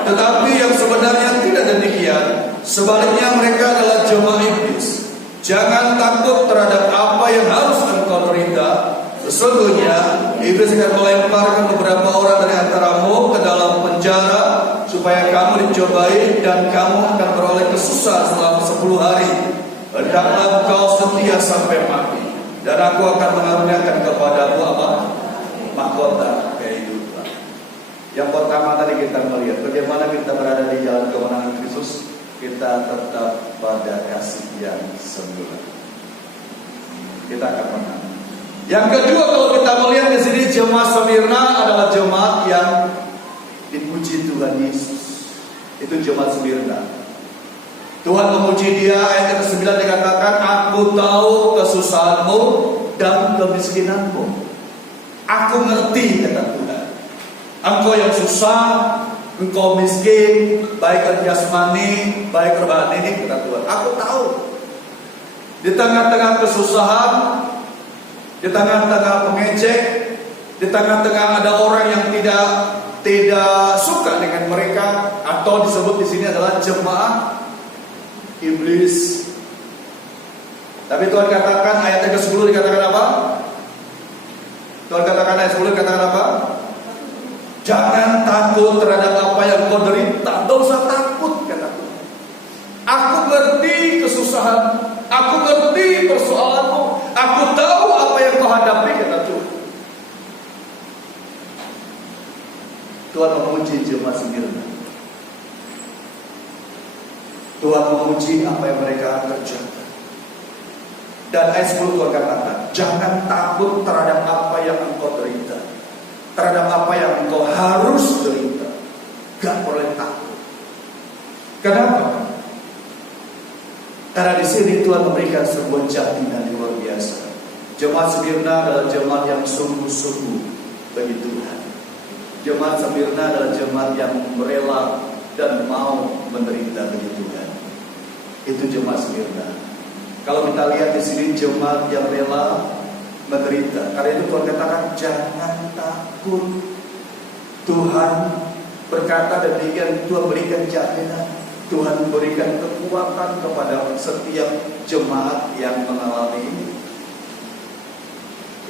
Tetapi yang sebenarnya tidak demikian. Sebaliknya mereka adalah jemaah iblis. Jangan takut terhadap apa yang harus engkau derita. Sesungguhnya iblis akan melemparkan beberapa orang dari antaramu ke dalam penjara, supaya kamu dicobai dan kamu akan beroleh kesusahan selama 10 hari. Hendaklah engkau setia sampai mati, dan aku akan mengaruniakan kepadamu apa? Mahkota kehidupan. Yang pertama tadi kita melihat bagaimana kita berada di jalan kemenangan Kristus. Kita tetap pada kasih yang semula. Kita akan menang. Yang kedua, kalau kita melihat di sini, jemaat Smyrna adalah jemaat yang dipuji Tuhan Yesus. Itu jemaat Smyrna. Tuhan memuji dia. Ayat ke-9 dikatakan, aku tahu kesusahanmu dan kemiskinanmu. Aku ngerti, kata Tuhan. Engkau yang susah, engkau miskin, baik jasmani, baik rohani, kata Tuhan. Aku tahu. Di tengah-tengah kesusahan, di tengah-tengah pengejek, di tengah-tengah ada orang yang tidak suka dengan mereka, atau disebut di sini adalah jemaah iblis. Tapi Tuhan katakan, ayat yang ke-10 dikatakan apa? Tuhan katakan ayat 10 dikatakan apa? Jangan takut terhadap apa yang kau derita. Tuhan. Aku ngerti persoalanmu. Aku tahu apa yang kau hadapi, kata Tuhan. Tuhan memuji jemaat Smyrna. Tuhan memuji apa yang mereka kerjakan. Dan ayat 10 Tuhan katakan, jangan takut terhadap apa yang engkau derita, terhadap apa yang engkau harus derita. Gak boleh takut. Kenapa? Karena di sini Tuhan memberikan sebuah jaminan yang luar biasa. Jemaat Smyrna adalah jemaat yang sungguh-sungguh bagi Tuhan. Jemaat Smyrna adalah jemaat yang rela dan mau menderita bagi Tuhan. Itu jemaat Smyrna. Kalau kita lihat di sini jemaat yang rela menderita. Karena itu Tuhan katakan jangan takut. Tuhan berkata demikian. Tuhan berikan jaminan. Tuhan berikan kekuatan kepada setiap jemaat yang mengalami ini.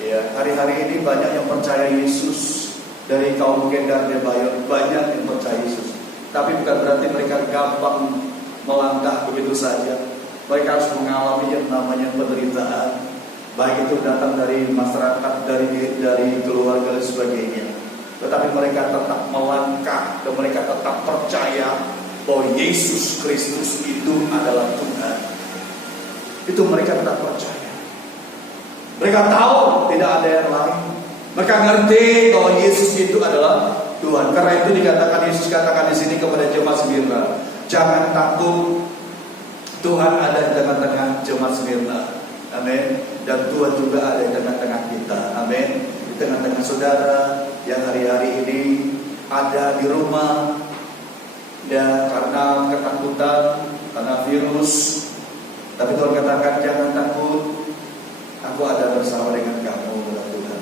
Ya, hari-hari ini banyak yang percaya Yesus. Dari kaum Kedar Debayon banyak yang percaya Yesus. Tapi bukan berarti mereka gampang melangkah begitu saja. Mereka harus mengalami yang namanya penderitaan. Baik itu datang dari masyarakat, dari keluarga dan sebagainya. Tetapi mereka tetap melangkah dan mereka tetap percaya bahwa Yesus Kristus itu adalah Tuhan. Itu mereka tetap percaya. Mereka tahu tidak ada yang lain. Mereka ngerti bahwa Yesus itu adalah Tuhan. Karena itu dikatakan, Yesus katakan di sini kepada jemaat Smyrna, jangan takut. Tuhan ada di tengah-tengah jemaat Smyrna. Amin. Dan Tuhan juga ada di tengah-tengah kita. Amin. Di tengah-tengah saudara yang hari-hari ini ada di rumah, ya, karena ketakutan, karena virus. Tapi Tuhan katakan jangan takut. Aku ada bersama dengan kamu, kata Tuhan.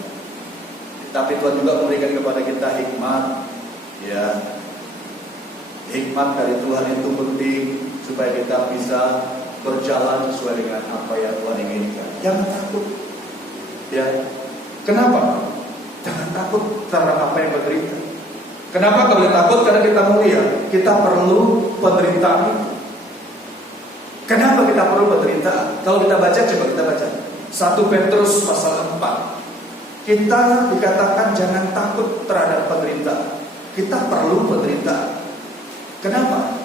Tapi Tuhan juga memberikan kepada kita hikmat, ya. Hikmat dari Tuhan itu penting supaya kita bisa berjalan sesuai dengan apa yang Tuhan inginkan. Jangan takut, ya. Kenapa? Jangan takut terhadap apa yang menderita. Kenapa kalau takut? Karena kita mulia, kita perlu penderitaan itu. Kenapa kita perlu penderitaan? Kalau kita baca, coba kita baca 1 Petrus pasal 4. Kita dikatakan jangan takut terhadap penderitaan. Kita perlu penderitaan. Kenapa?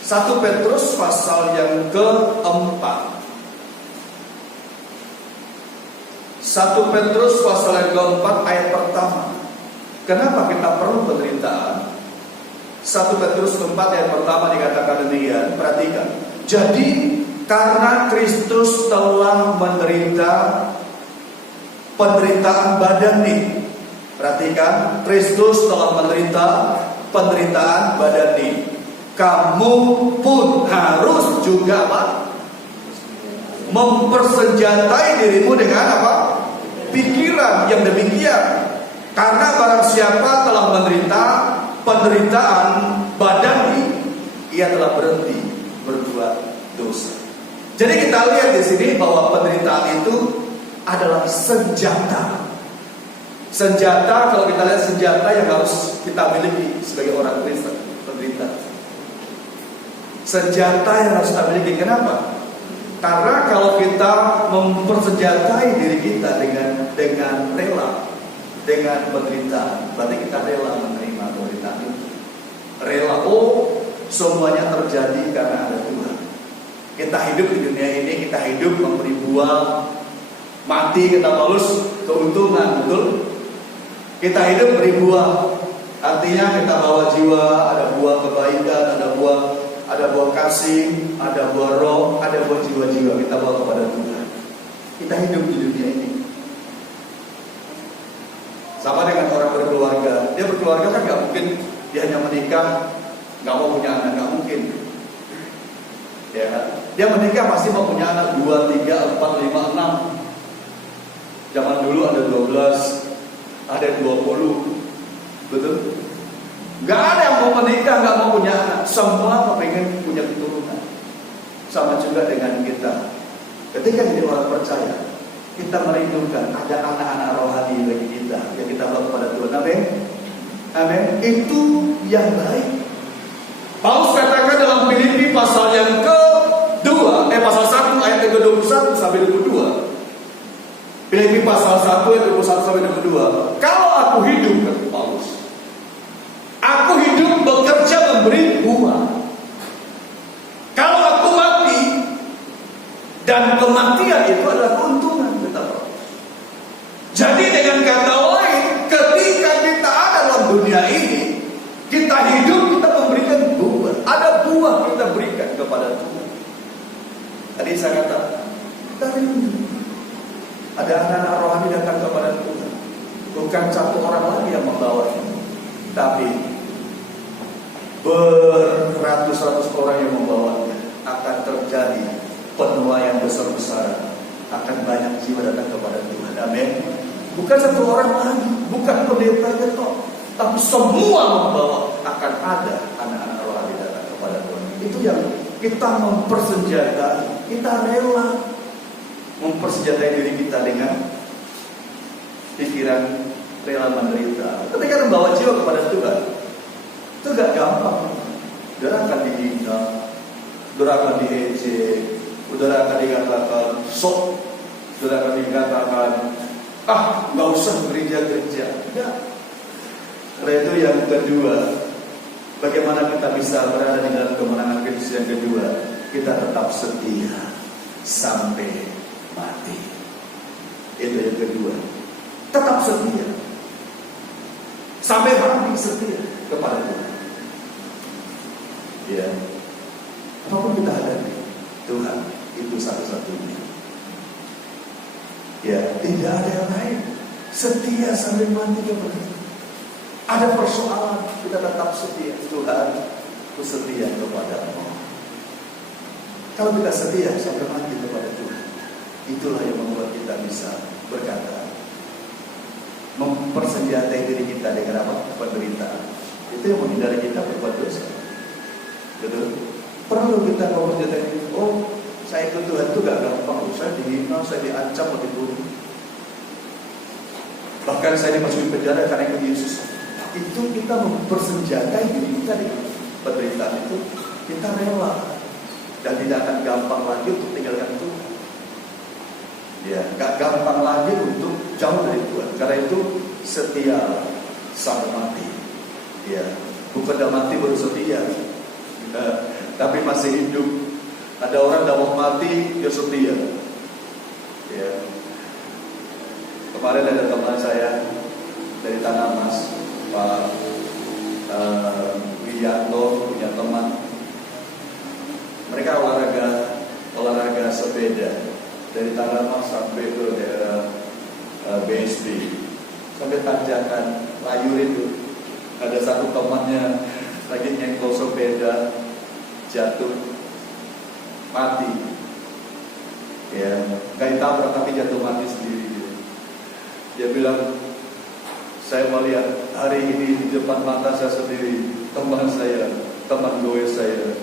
1 Petrus pasal yang ke-4. 1 Petrus pasal yang ke-4 ayat pertama. Kenapa kita perlu penderitaan? 1 Petrus 4 ayat pertama dikatakan demikian. Perhatikan. Jadi karena Kristus telah menderita penderitaan badani. Perhatikan, Kristus telah menderita penderitaan badani. Kamu pun harus juga apa? Mempersenjatai dirimu dengan apa? Pikiran yang demikian. Karena barang siapa telah menderita penderitaan badani, ia telah berhenti berbuat dosa. Jadi kita lihat di sini bahwa penderitaan itu adalah senjata. Senjata, kalau kita lihat senjata yang harus kita miliki sebagai orang Kristen, penderita. Senjata yang harus kita miliki. Kenapa? Karena kalau kita mempersenjatai diri kita dengan rela, dengan penderitaan, berarti kita rela menerima penderitaan itu. Rela, semuanya terjadi karena ada Tuhan. Kita hidup di dunia ini, kita hidup memberi buah. Mati kita Paulus keuntungan, betul? Kita hidup beri buah, artinya kita bawa jiwa, ada buah kebaikan, ada buah kasih, ada buah roh, ada buah jiwa-jiwa kita bawa kepada Tuhan. Kita hidup di dunia ini. Sama dengan orang berkeluarga, dia berkeluarga kan nggak mungkin dia hanya menikah, nggak mau punya anak, nggak mungkin. Ya, dia menikah pasti mau punya anak 2, 3, 4, 5, 6. Zaman dulu ada 12, ada 20, betul? Gak ada yang mau menikah, gak mau punya anak. Semua pengen punya keturunan. Sama juga dengan kita. Ketika jadi orang percaya, kita merindukan ada anak-anak rohani bagi kita yang kita bawa kepada Tuhan. Amin. Amin. Itu yang baik. Paulus katakan dalam Filipi pasal yang ke-2, pasal 1 ke-21 sampai 22. Filipi pasal 1 ayat 21 sampai 22. Kalau aku hidup, kata Paulus, aku hidup bekerja memberi buah. Kalau aku mati, dan kematian itu adalah keuntungan, kata Paulus. Jadi dengan kata lain, ketika kita ada dalam dunia ini, kita hidup, kita memberikan buah. Ada buah kita berikan kepada Tuhan. Tadi saya kata, dari ada anak-anak rohani datang kepada Tuhan. Bukan satu orang lagi yang membawanya, tapi beratus-ratus orang yang membawanya. Akan terjadi penuaian besar-besaran. Akan banyak jiwa datang kepada Tuhan. Amin. Bukan satu orang lagi, bukan pendeta kok, tapi semua membawa. Akan ada anak-anak rohani datang kepada Tuhan. Itu yang kita mempersenjatai. Kita rela mempersenjatai diri kita dengan pikiran rela menderita. Ketika membawa jiwa kepada Tuhan, itu gak gampang. Saudara akan dihina, saudara akan diejek, saudara akan dikatakan sok, saudara akan dikatakan gak usah gereja-gereja. Enggak. Karena itu yang kedua, bagaimana kita bisa berada di dalam kemenangan Kristus. Yang kedua, kita tetap setia sampai mati. Itu yang kedua, tetap setia sampai mati, setia kepada Tuhan. Ya, apapun kita hadapi, Tuhan itu satu-satunya. Ya, tidak ada yang lain. Setia sampai mati kepada Tuhan. Ada persoalan, kita tetap setia. Tuhan, aku setia kepada-Mu. Kalau kita setia sampai mati kepada Tuhan, itulah yang membuat kita bisa berkata, mempersenjatai diri kita dengan apa? Penderitaan. Itu yang menghindari kita berbuat dosa. Betul? Perlu kita mempersenjatai diri. Oh, saya ikut Tuhan itu gak gampang. Saya dihina, saya diancam, mau dibunuh. Bahkan saya dimasukin penjara karena ikut Yesus. Itu kita mempersenjatai diri kita dengan penderitaan itu. Kita rela. Dan tidak akan gampang lagi untuk tinggalkan Tuhan. Ya, gak gampang lagi untuk jauh dari Tuhan. Karena itu setia sampai mati. Ya, bukan dah mati baru setia. Tapi masih hidup. Ada orang dah mau mati dia setia. Ya. Kemarin ada teman saya dari Tanah Mas, Pak Wiyanto, punya teman. Mereka olahraga sepeda dari Tanah Mas sampai ke daerah BSD, sampai tanjakan Layur itu. Ada satu temannya lagi nyengkol sepeda, jatuh, mati. Ya, gak ditabrak tapi jatuh mati sendiri. Dia bilang, saya melihat hari ini di depan mata saya sendiri, teman saya, teman gue saya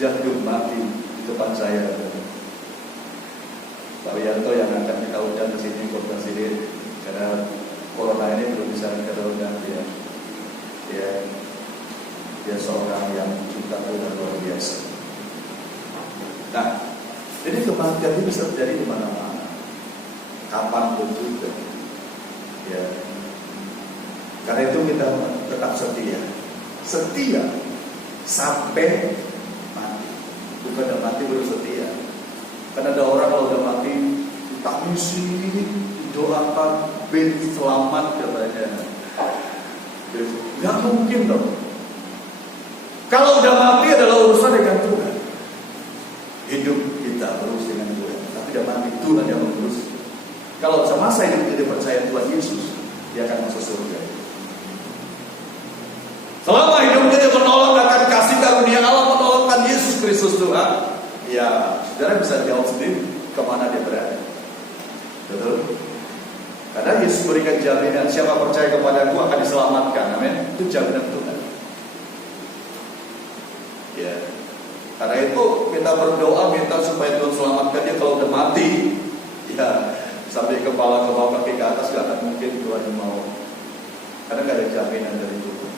jatuh mati di depan saya. Pak Wiyanto yang akan kita undang ke sini, Bapak Presiden, karena corona ini belum bisa kita undang dia. Dia seorang yang cinta Tuhan luar biasa. Nah, jadi kematian ini bisa terjadi di mana-mana, kapanpun juga. Ya, karena itu kita tetap setia sampai mati. Bukan udah mati baru setia. Karena ada orang kalau udah mati ditangisi, didoakan, ben selamat katanya. Gak mungkin dong. Kalau udah mati adalah urusan dengan Tuhan. Hidup kita berurus dengan Tuhan, tapi udah mati Tuhan yang mengurus. Kalau semasa hidup dia percaya Tuhan Yesus, dia akan masuk surga. Selama hidupnya dia menolak akan kasih karunia Allah, menolongkan Yesus Kristus Tuhan, ya saudara bisa jawab sendiri kemana dia berada. Betul? Karena Yesus berikan jaminan, siapa percaya kepada Aku akan diselamatkan. Amin. Itu jaminan Tuhan. Ya. Karena itu kita berdoa minta supaya Tuhan selamatkan dia kalau udah mati. Ya. Sampai kepala ke bawah, kaki ke atas, gak akan mungkin Tuhan mau. Karena gak ada jaminan dari Tuhan.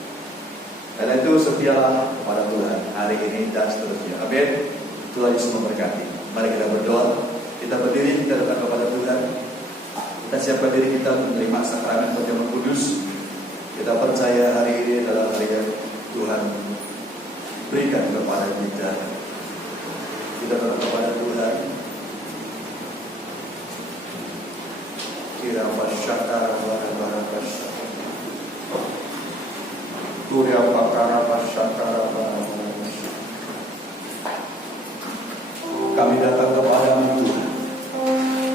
Karena itu setialah kepada Tuhan hari ini dan seterusnya. Amin. Tuhan Yesus memberkati. Mari kita berdoa. Kita berdiri, kita datang kepada Tuhan. Kita siapkan diri kita menerima sakramen perjamuan kudus. Kita percaya hari ini adalah hari yang Tuhan berikan kepada kita. Kita datang kepada Tuhan. Kira pasyakara bara pasyakara. Kuria pakara pasyakara bara. Kami datang kepada-Mu Tuhan.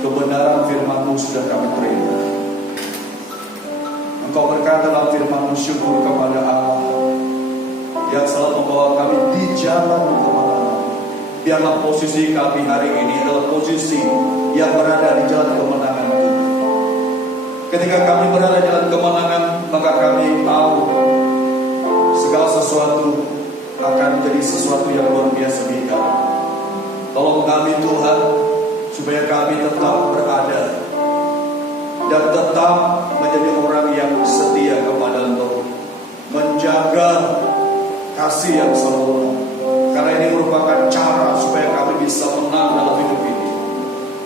Kebenaran firman-Mu sudah kami terima. Engkau berkata dalam firman-Mu, syukur kepada Allah yang selalu membawa kami di jalan kemenangan. Biarlah posisi kami hari ini adalah posisi yang berada di jalan kemenangan Tuhan. Ketika kami berada di jalan kemenangan, maka kami tahu segala sesuatu akan menjadi sesuatu yang luar biasa bagi kami. Tolong kami Tuhan, supaya kami tetap berada dan tetap menjadi orang yang setia kepada Engkau, menjaga kasih yang sempurna. Karena ini merupakan cara supaya kami bisa menang dalam hidup ini.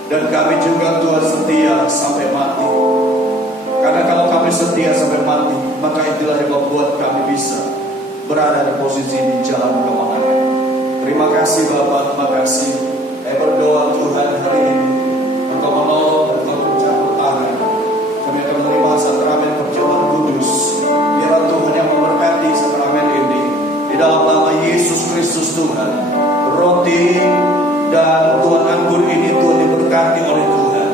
Dan kami juga Tuhan setia sampai mati. Karena kalau kami setia sampai mati, maka itulah yang membuat kami bisa berada di posisi di jalan kemenangan. Terima kasih Bapa, terima kasih. Saya berdoa Tuhan hari ini Engkau menolong, Engkau mencampur tangan. Kami akan menerima sakramen perjamuan kudus. Biarlah Tuhan yang memberkati sakramen ini. Di dalam nama Yesus Kristus Tuhan, roti dan tuan anggur ini Tuhan diberkati oleh Tuhan.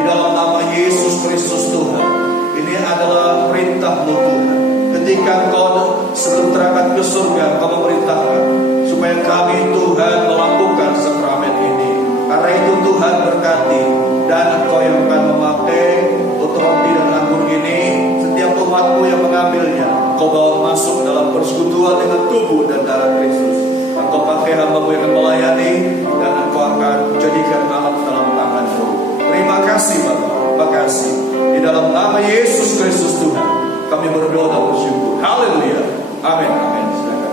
Di dalam nama Yesus Kristus Tuhan, ini adalah perintah-Mu Tuhan. Ketika Engkau sebelum terangkat ke surga, Engkau memerintahkan supaya kami Tuhan melakukan sakramen ini. Karena itu Tuhan berkati, dan Engkau yang akan memakai roti dan anggur ini. Setiap umat-Mu yang mengambilnya, Engkau bawa masuk dalam persekutuan dengan tubuh dan darah Kristus. Engkau pakai hamba-Mu yang akan melayani, dan Engkau akan menjadikan alat dalam tangan-Mu. Terima kasih Bapa, terima kasih. Di dalam nama Yesus Kristus Tuhan, kami berdoa dan bersyukur. Haleluya. Amin. Amin. Silakan.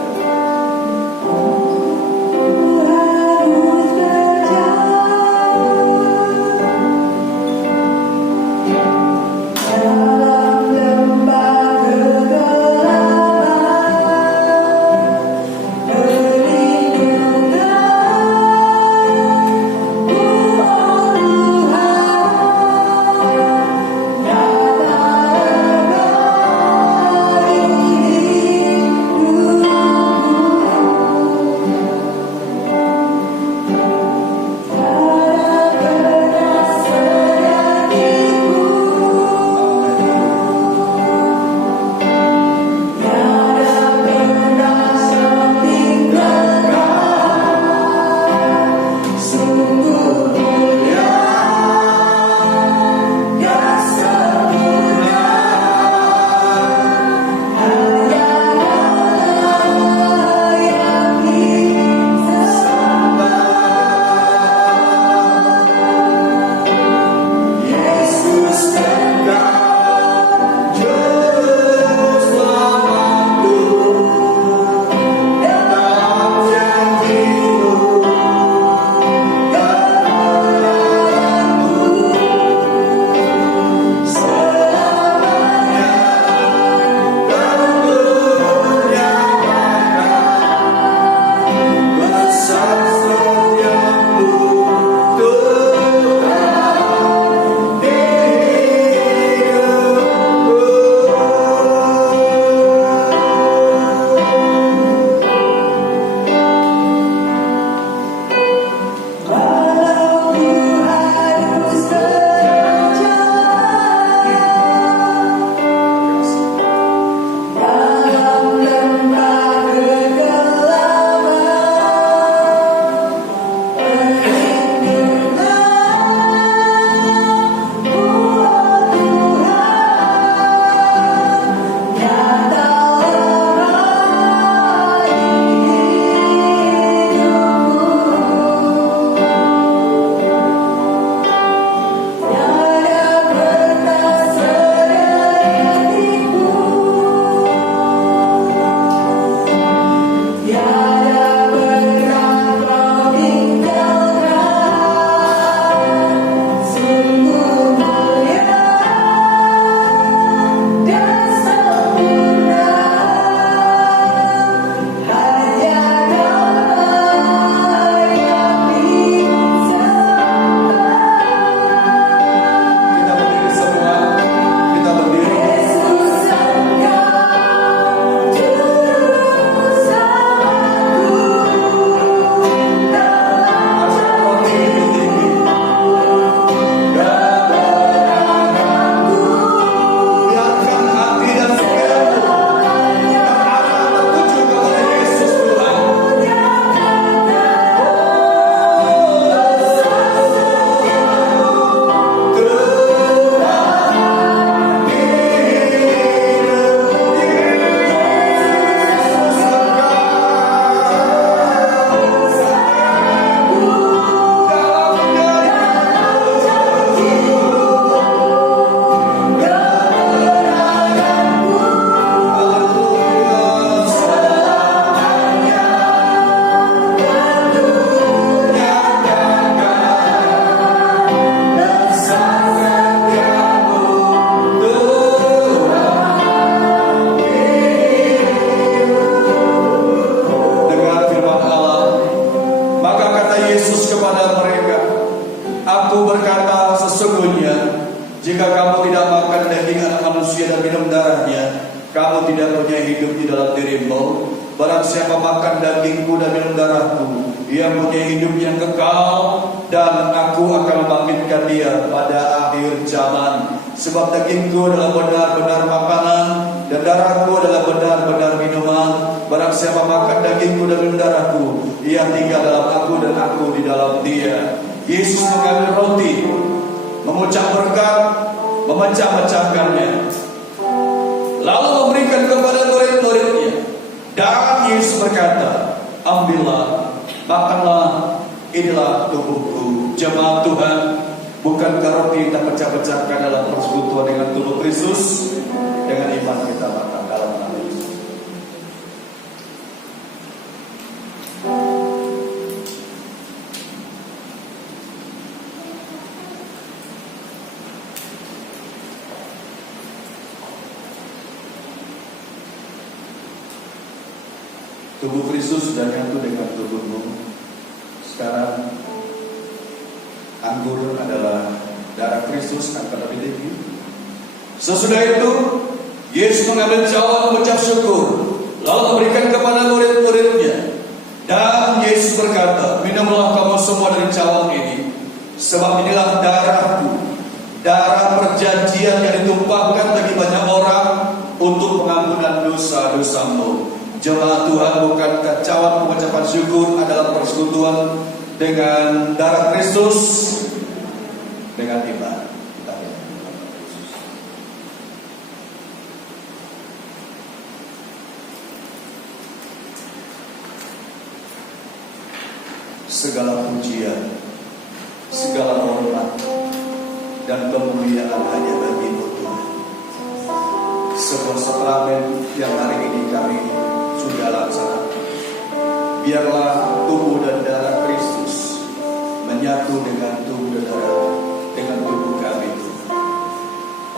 Jika kamu tidak makan daging anak manusia dan minum darahnya, kamu tidak punya hidup di dalam dirimu. Barang siapa makan dagingku dan minum darahku, ia punya hidup yang kekal, dan aku akan membangkitkan dia pada akhir zaman. Sebab dagingku adalah benar-benar makanan, dan darahku adalah benar-benar minuman. Barang siapa makan dagingku dan minum darahku, ia tinggal dalam aku dan aku di dalam dia. Yesus mengambil roti, mengucap berkat, memecah-mecahkannya, lalu memberikan kepada murid-muridnya. Dan Yesus berkata, ambillah, makanlah, inilah tubuhku. Jemaat Tuhan, bukankah roti kita pecah-pecahkan dalam persekutuan dengan tubuh Kristus? Dengan iman kita makan dalam nama Yesus. Tubuh Kristus sudah nyatu dengan tubuhmu. Sekarang anggur adalah darah Kristus akan lebih tinggi. Sesudah itu Yesus mengambil cawan, mengucap syukur, lalu memberikan kepada murid-muridnya. Dan Yesus berkata, minumlah kamu semua dari cawan ini, sebab inilah darahku, darah perjanjian yang ditumpahkan bagi banyak orang untuk pengampunan dosa-dosamu. Jemaat Tuhan, bukankah cawan pengucapan syukur adalah persekutuan dengan darah Kristus? Dengan iman kita segala pujian, segala hormat dan kemuliaan hanya bagi-Mu Tuhan. Sebuah sakramen yang hari ini kami sudah laksanakan. Biarlah tubuh dan darah Kristus menyatu dengan tubuh dan darah dengan tubuh kami.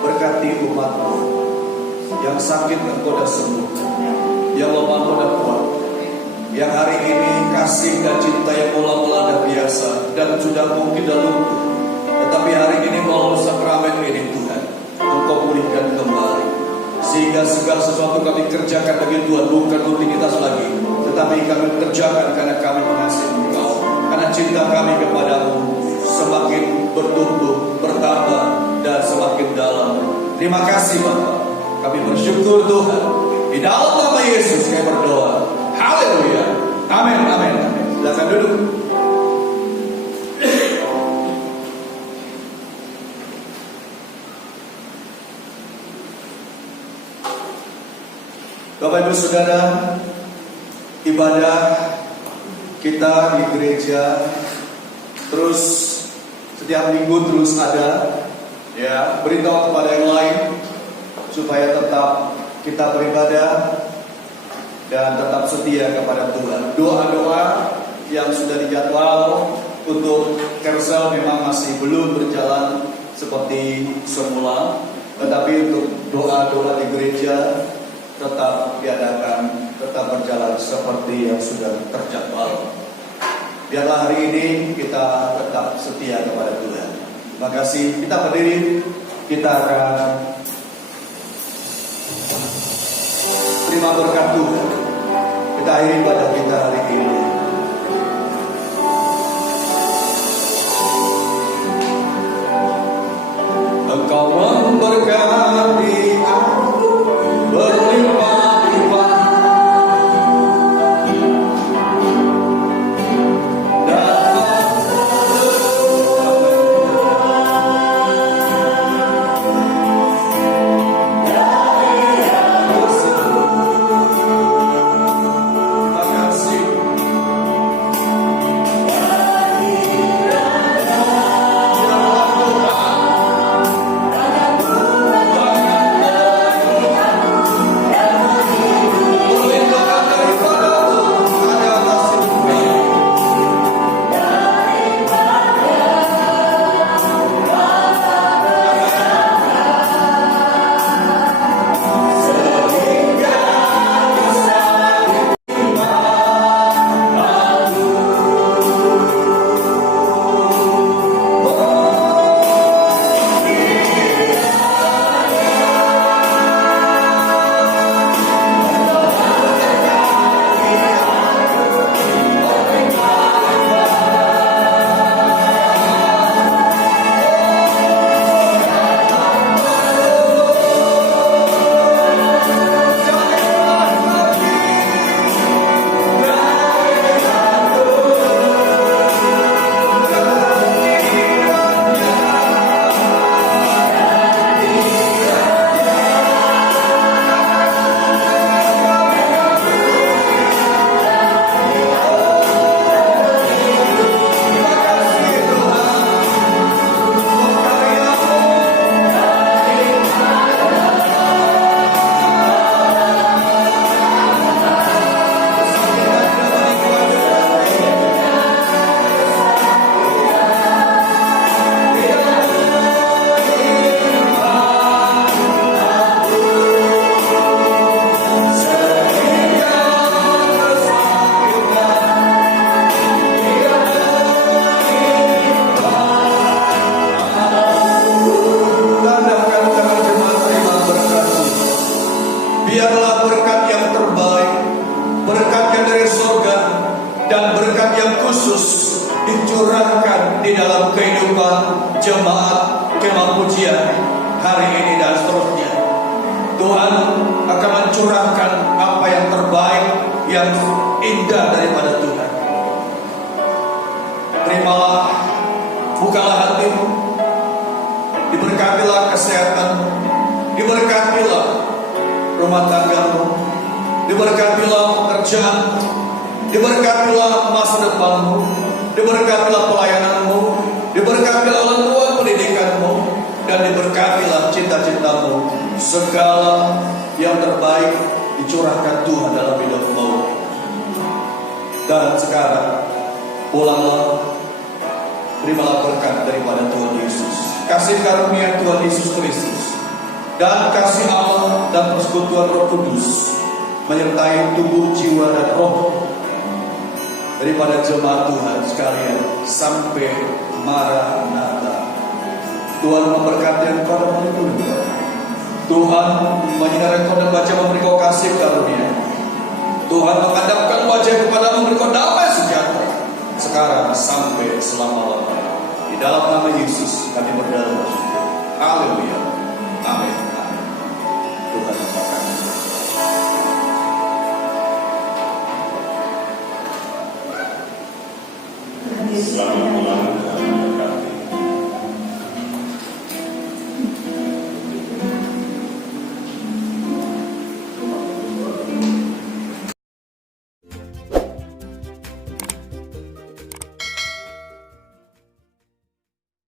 Berkati umat-Mu yang sakit Engkau dah sembuhkan, yang lemah Engkau dah kuat, yang hari ini kasih dan cinta yang mula-mula biasa dan sudah mungkin dah lumpuh, tetapi hari ini melalui sakramen ini Tuhan, Engkau pulihkan kembali. Sehingga segala sesuatu kami kerjakan bagi Tuhan bukan rutinitas lagi, tetapi kami kerjakan karena kami mengasihi Engkau, karena cinta kami kepadamu semakin bertumbuh, bertambah, dan semakin dalam. Terima kasih Bapa, kami bersyukur Tuhan. Di dalam nama Yesus kami berdoa. Haleluya. Amin, amin, amin. Silakan duduk. Bapak Ibu Saudara, ibadah kita di gereja terus setiap minggu terus ada, ya, beritahu kepada yang lain supaya tetap kita beribadah dan tetap setia kepada Tuhan. Doa-doa yang sudah dijadwal untuk Kersel memang masih belum berjalan seperti semula, tetapi untuk doa-doa di gereja tetap diadakan, tetap berjalan seperti yang sudah terjadwal. Biarlah hari ini kita tetap setia kepada Tuhan. Terima kasih. Kita berdiri, kita akan terima berkat Tuhan. Kita akhiri ibadah kita hari ini. Engkau memberkati aku berlimpah-limpah, terima kasih. kemah pujian hari ini dan seterusnya. Tuhan akan mencurahkan apa yang terbaik, yang indah daripada Tuhan. Terimalah, bukalah hatimu, diberkatilah kesehatanmu, diberkatilah rumah tanggamu, diberkatilah pekerjaanmu, diberkatilah masa depanmu, diberkatilah pelayananmu, diberkatilah lengkungan pendidikanmu, dan diberkatilah cita-citamu. Segala yang terbaik dicurahkan Tuhan dalam hidupmu. Dan sekarang pulanglah, terimalah berkat daripada Tuhan Yesus. Kasih karunia Tuhan Yesus Kristus dan kasih Allah dan persekutuan Roh Kudus menyertai tubuh, jiwa, dan roh daripada jemaat Tuhan sekalian sampai Maranatha. Tuhan memberkati engkau dan melindungi engkau. Tuhan menyinari engkau dan baca memberi kau kasih karunia. Tuhan menghadapkan wajah kepada memberi kau damai sejahtera sekarang sampai selama-lamanya. Di dalam nama Yesus kami berdoa.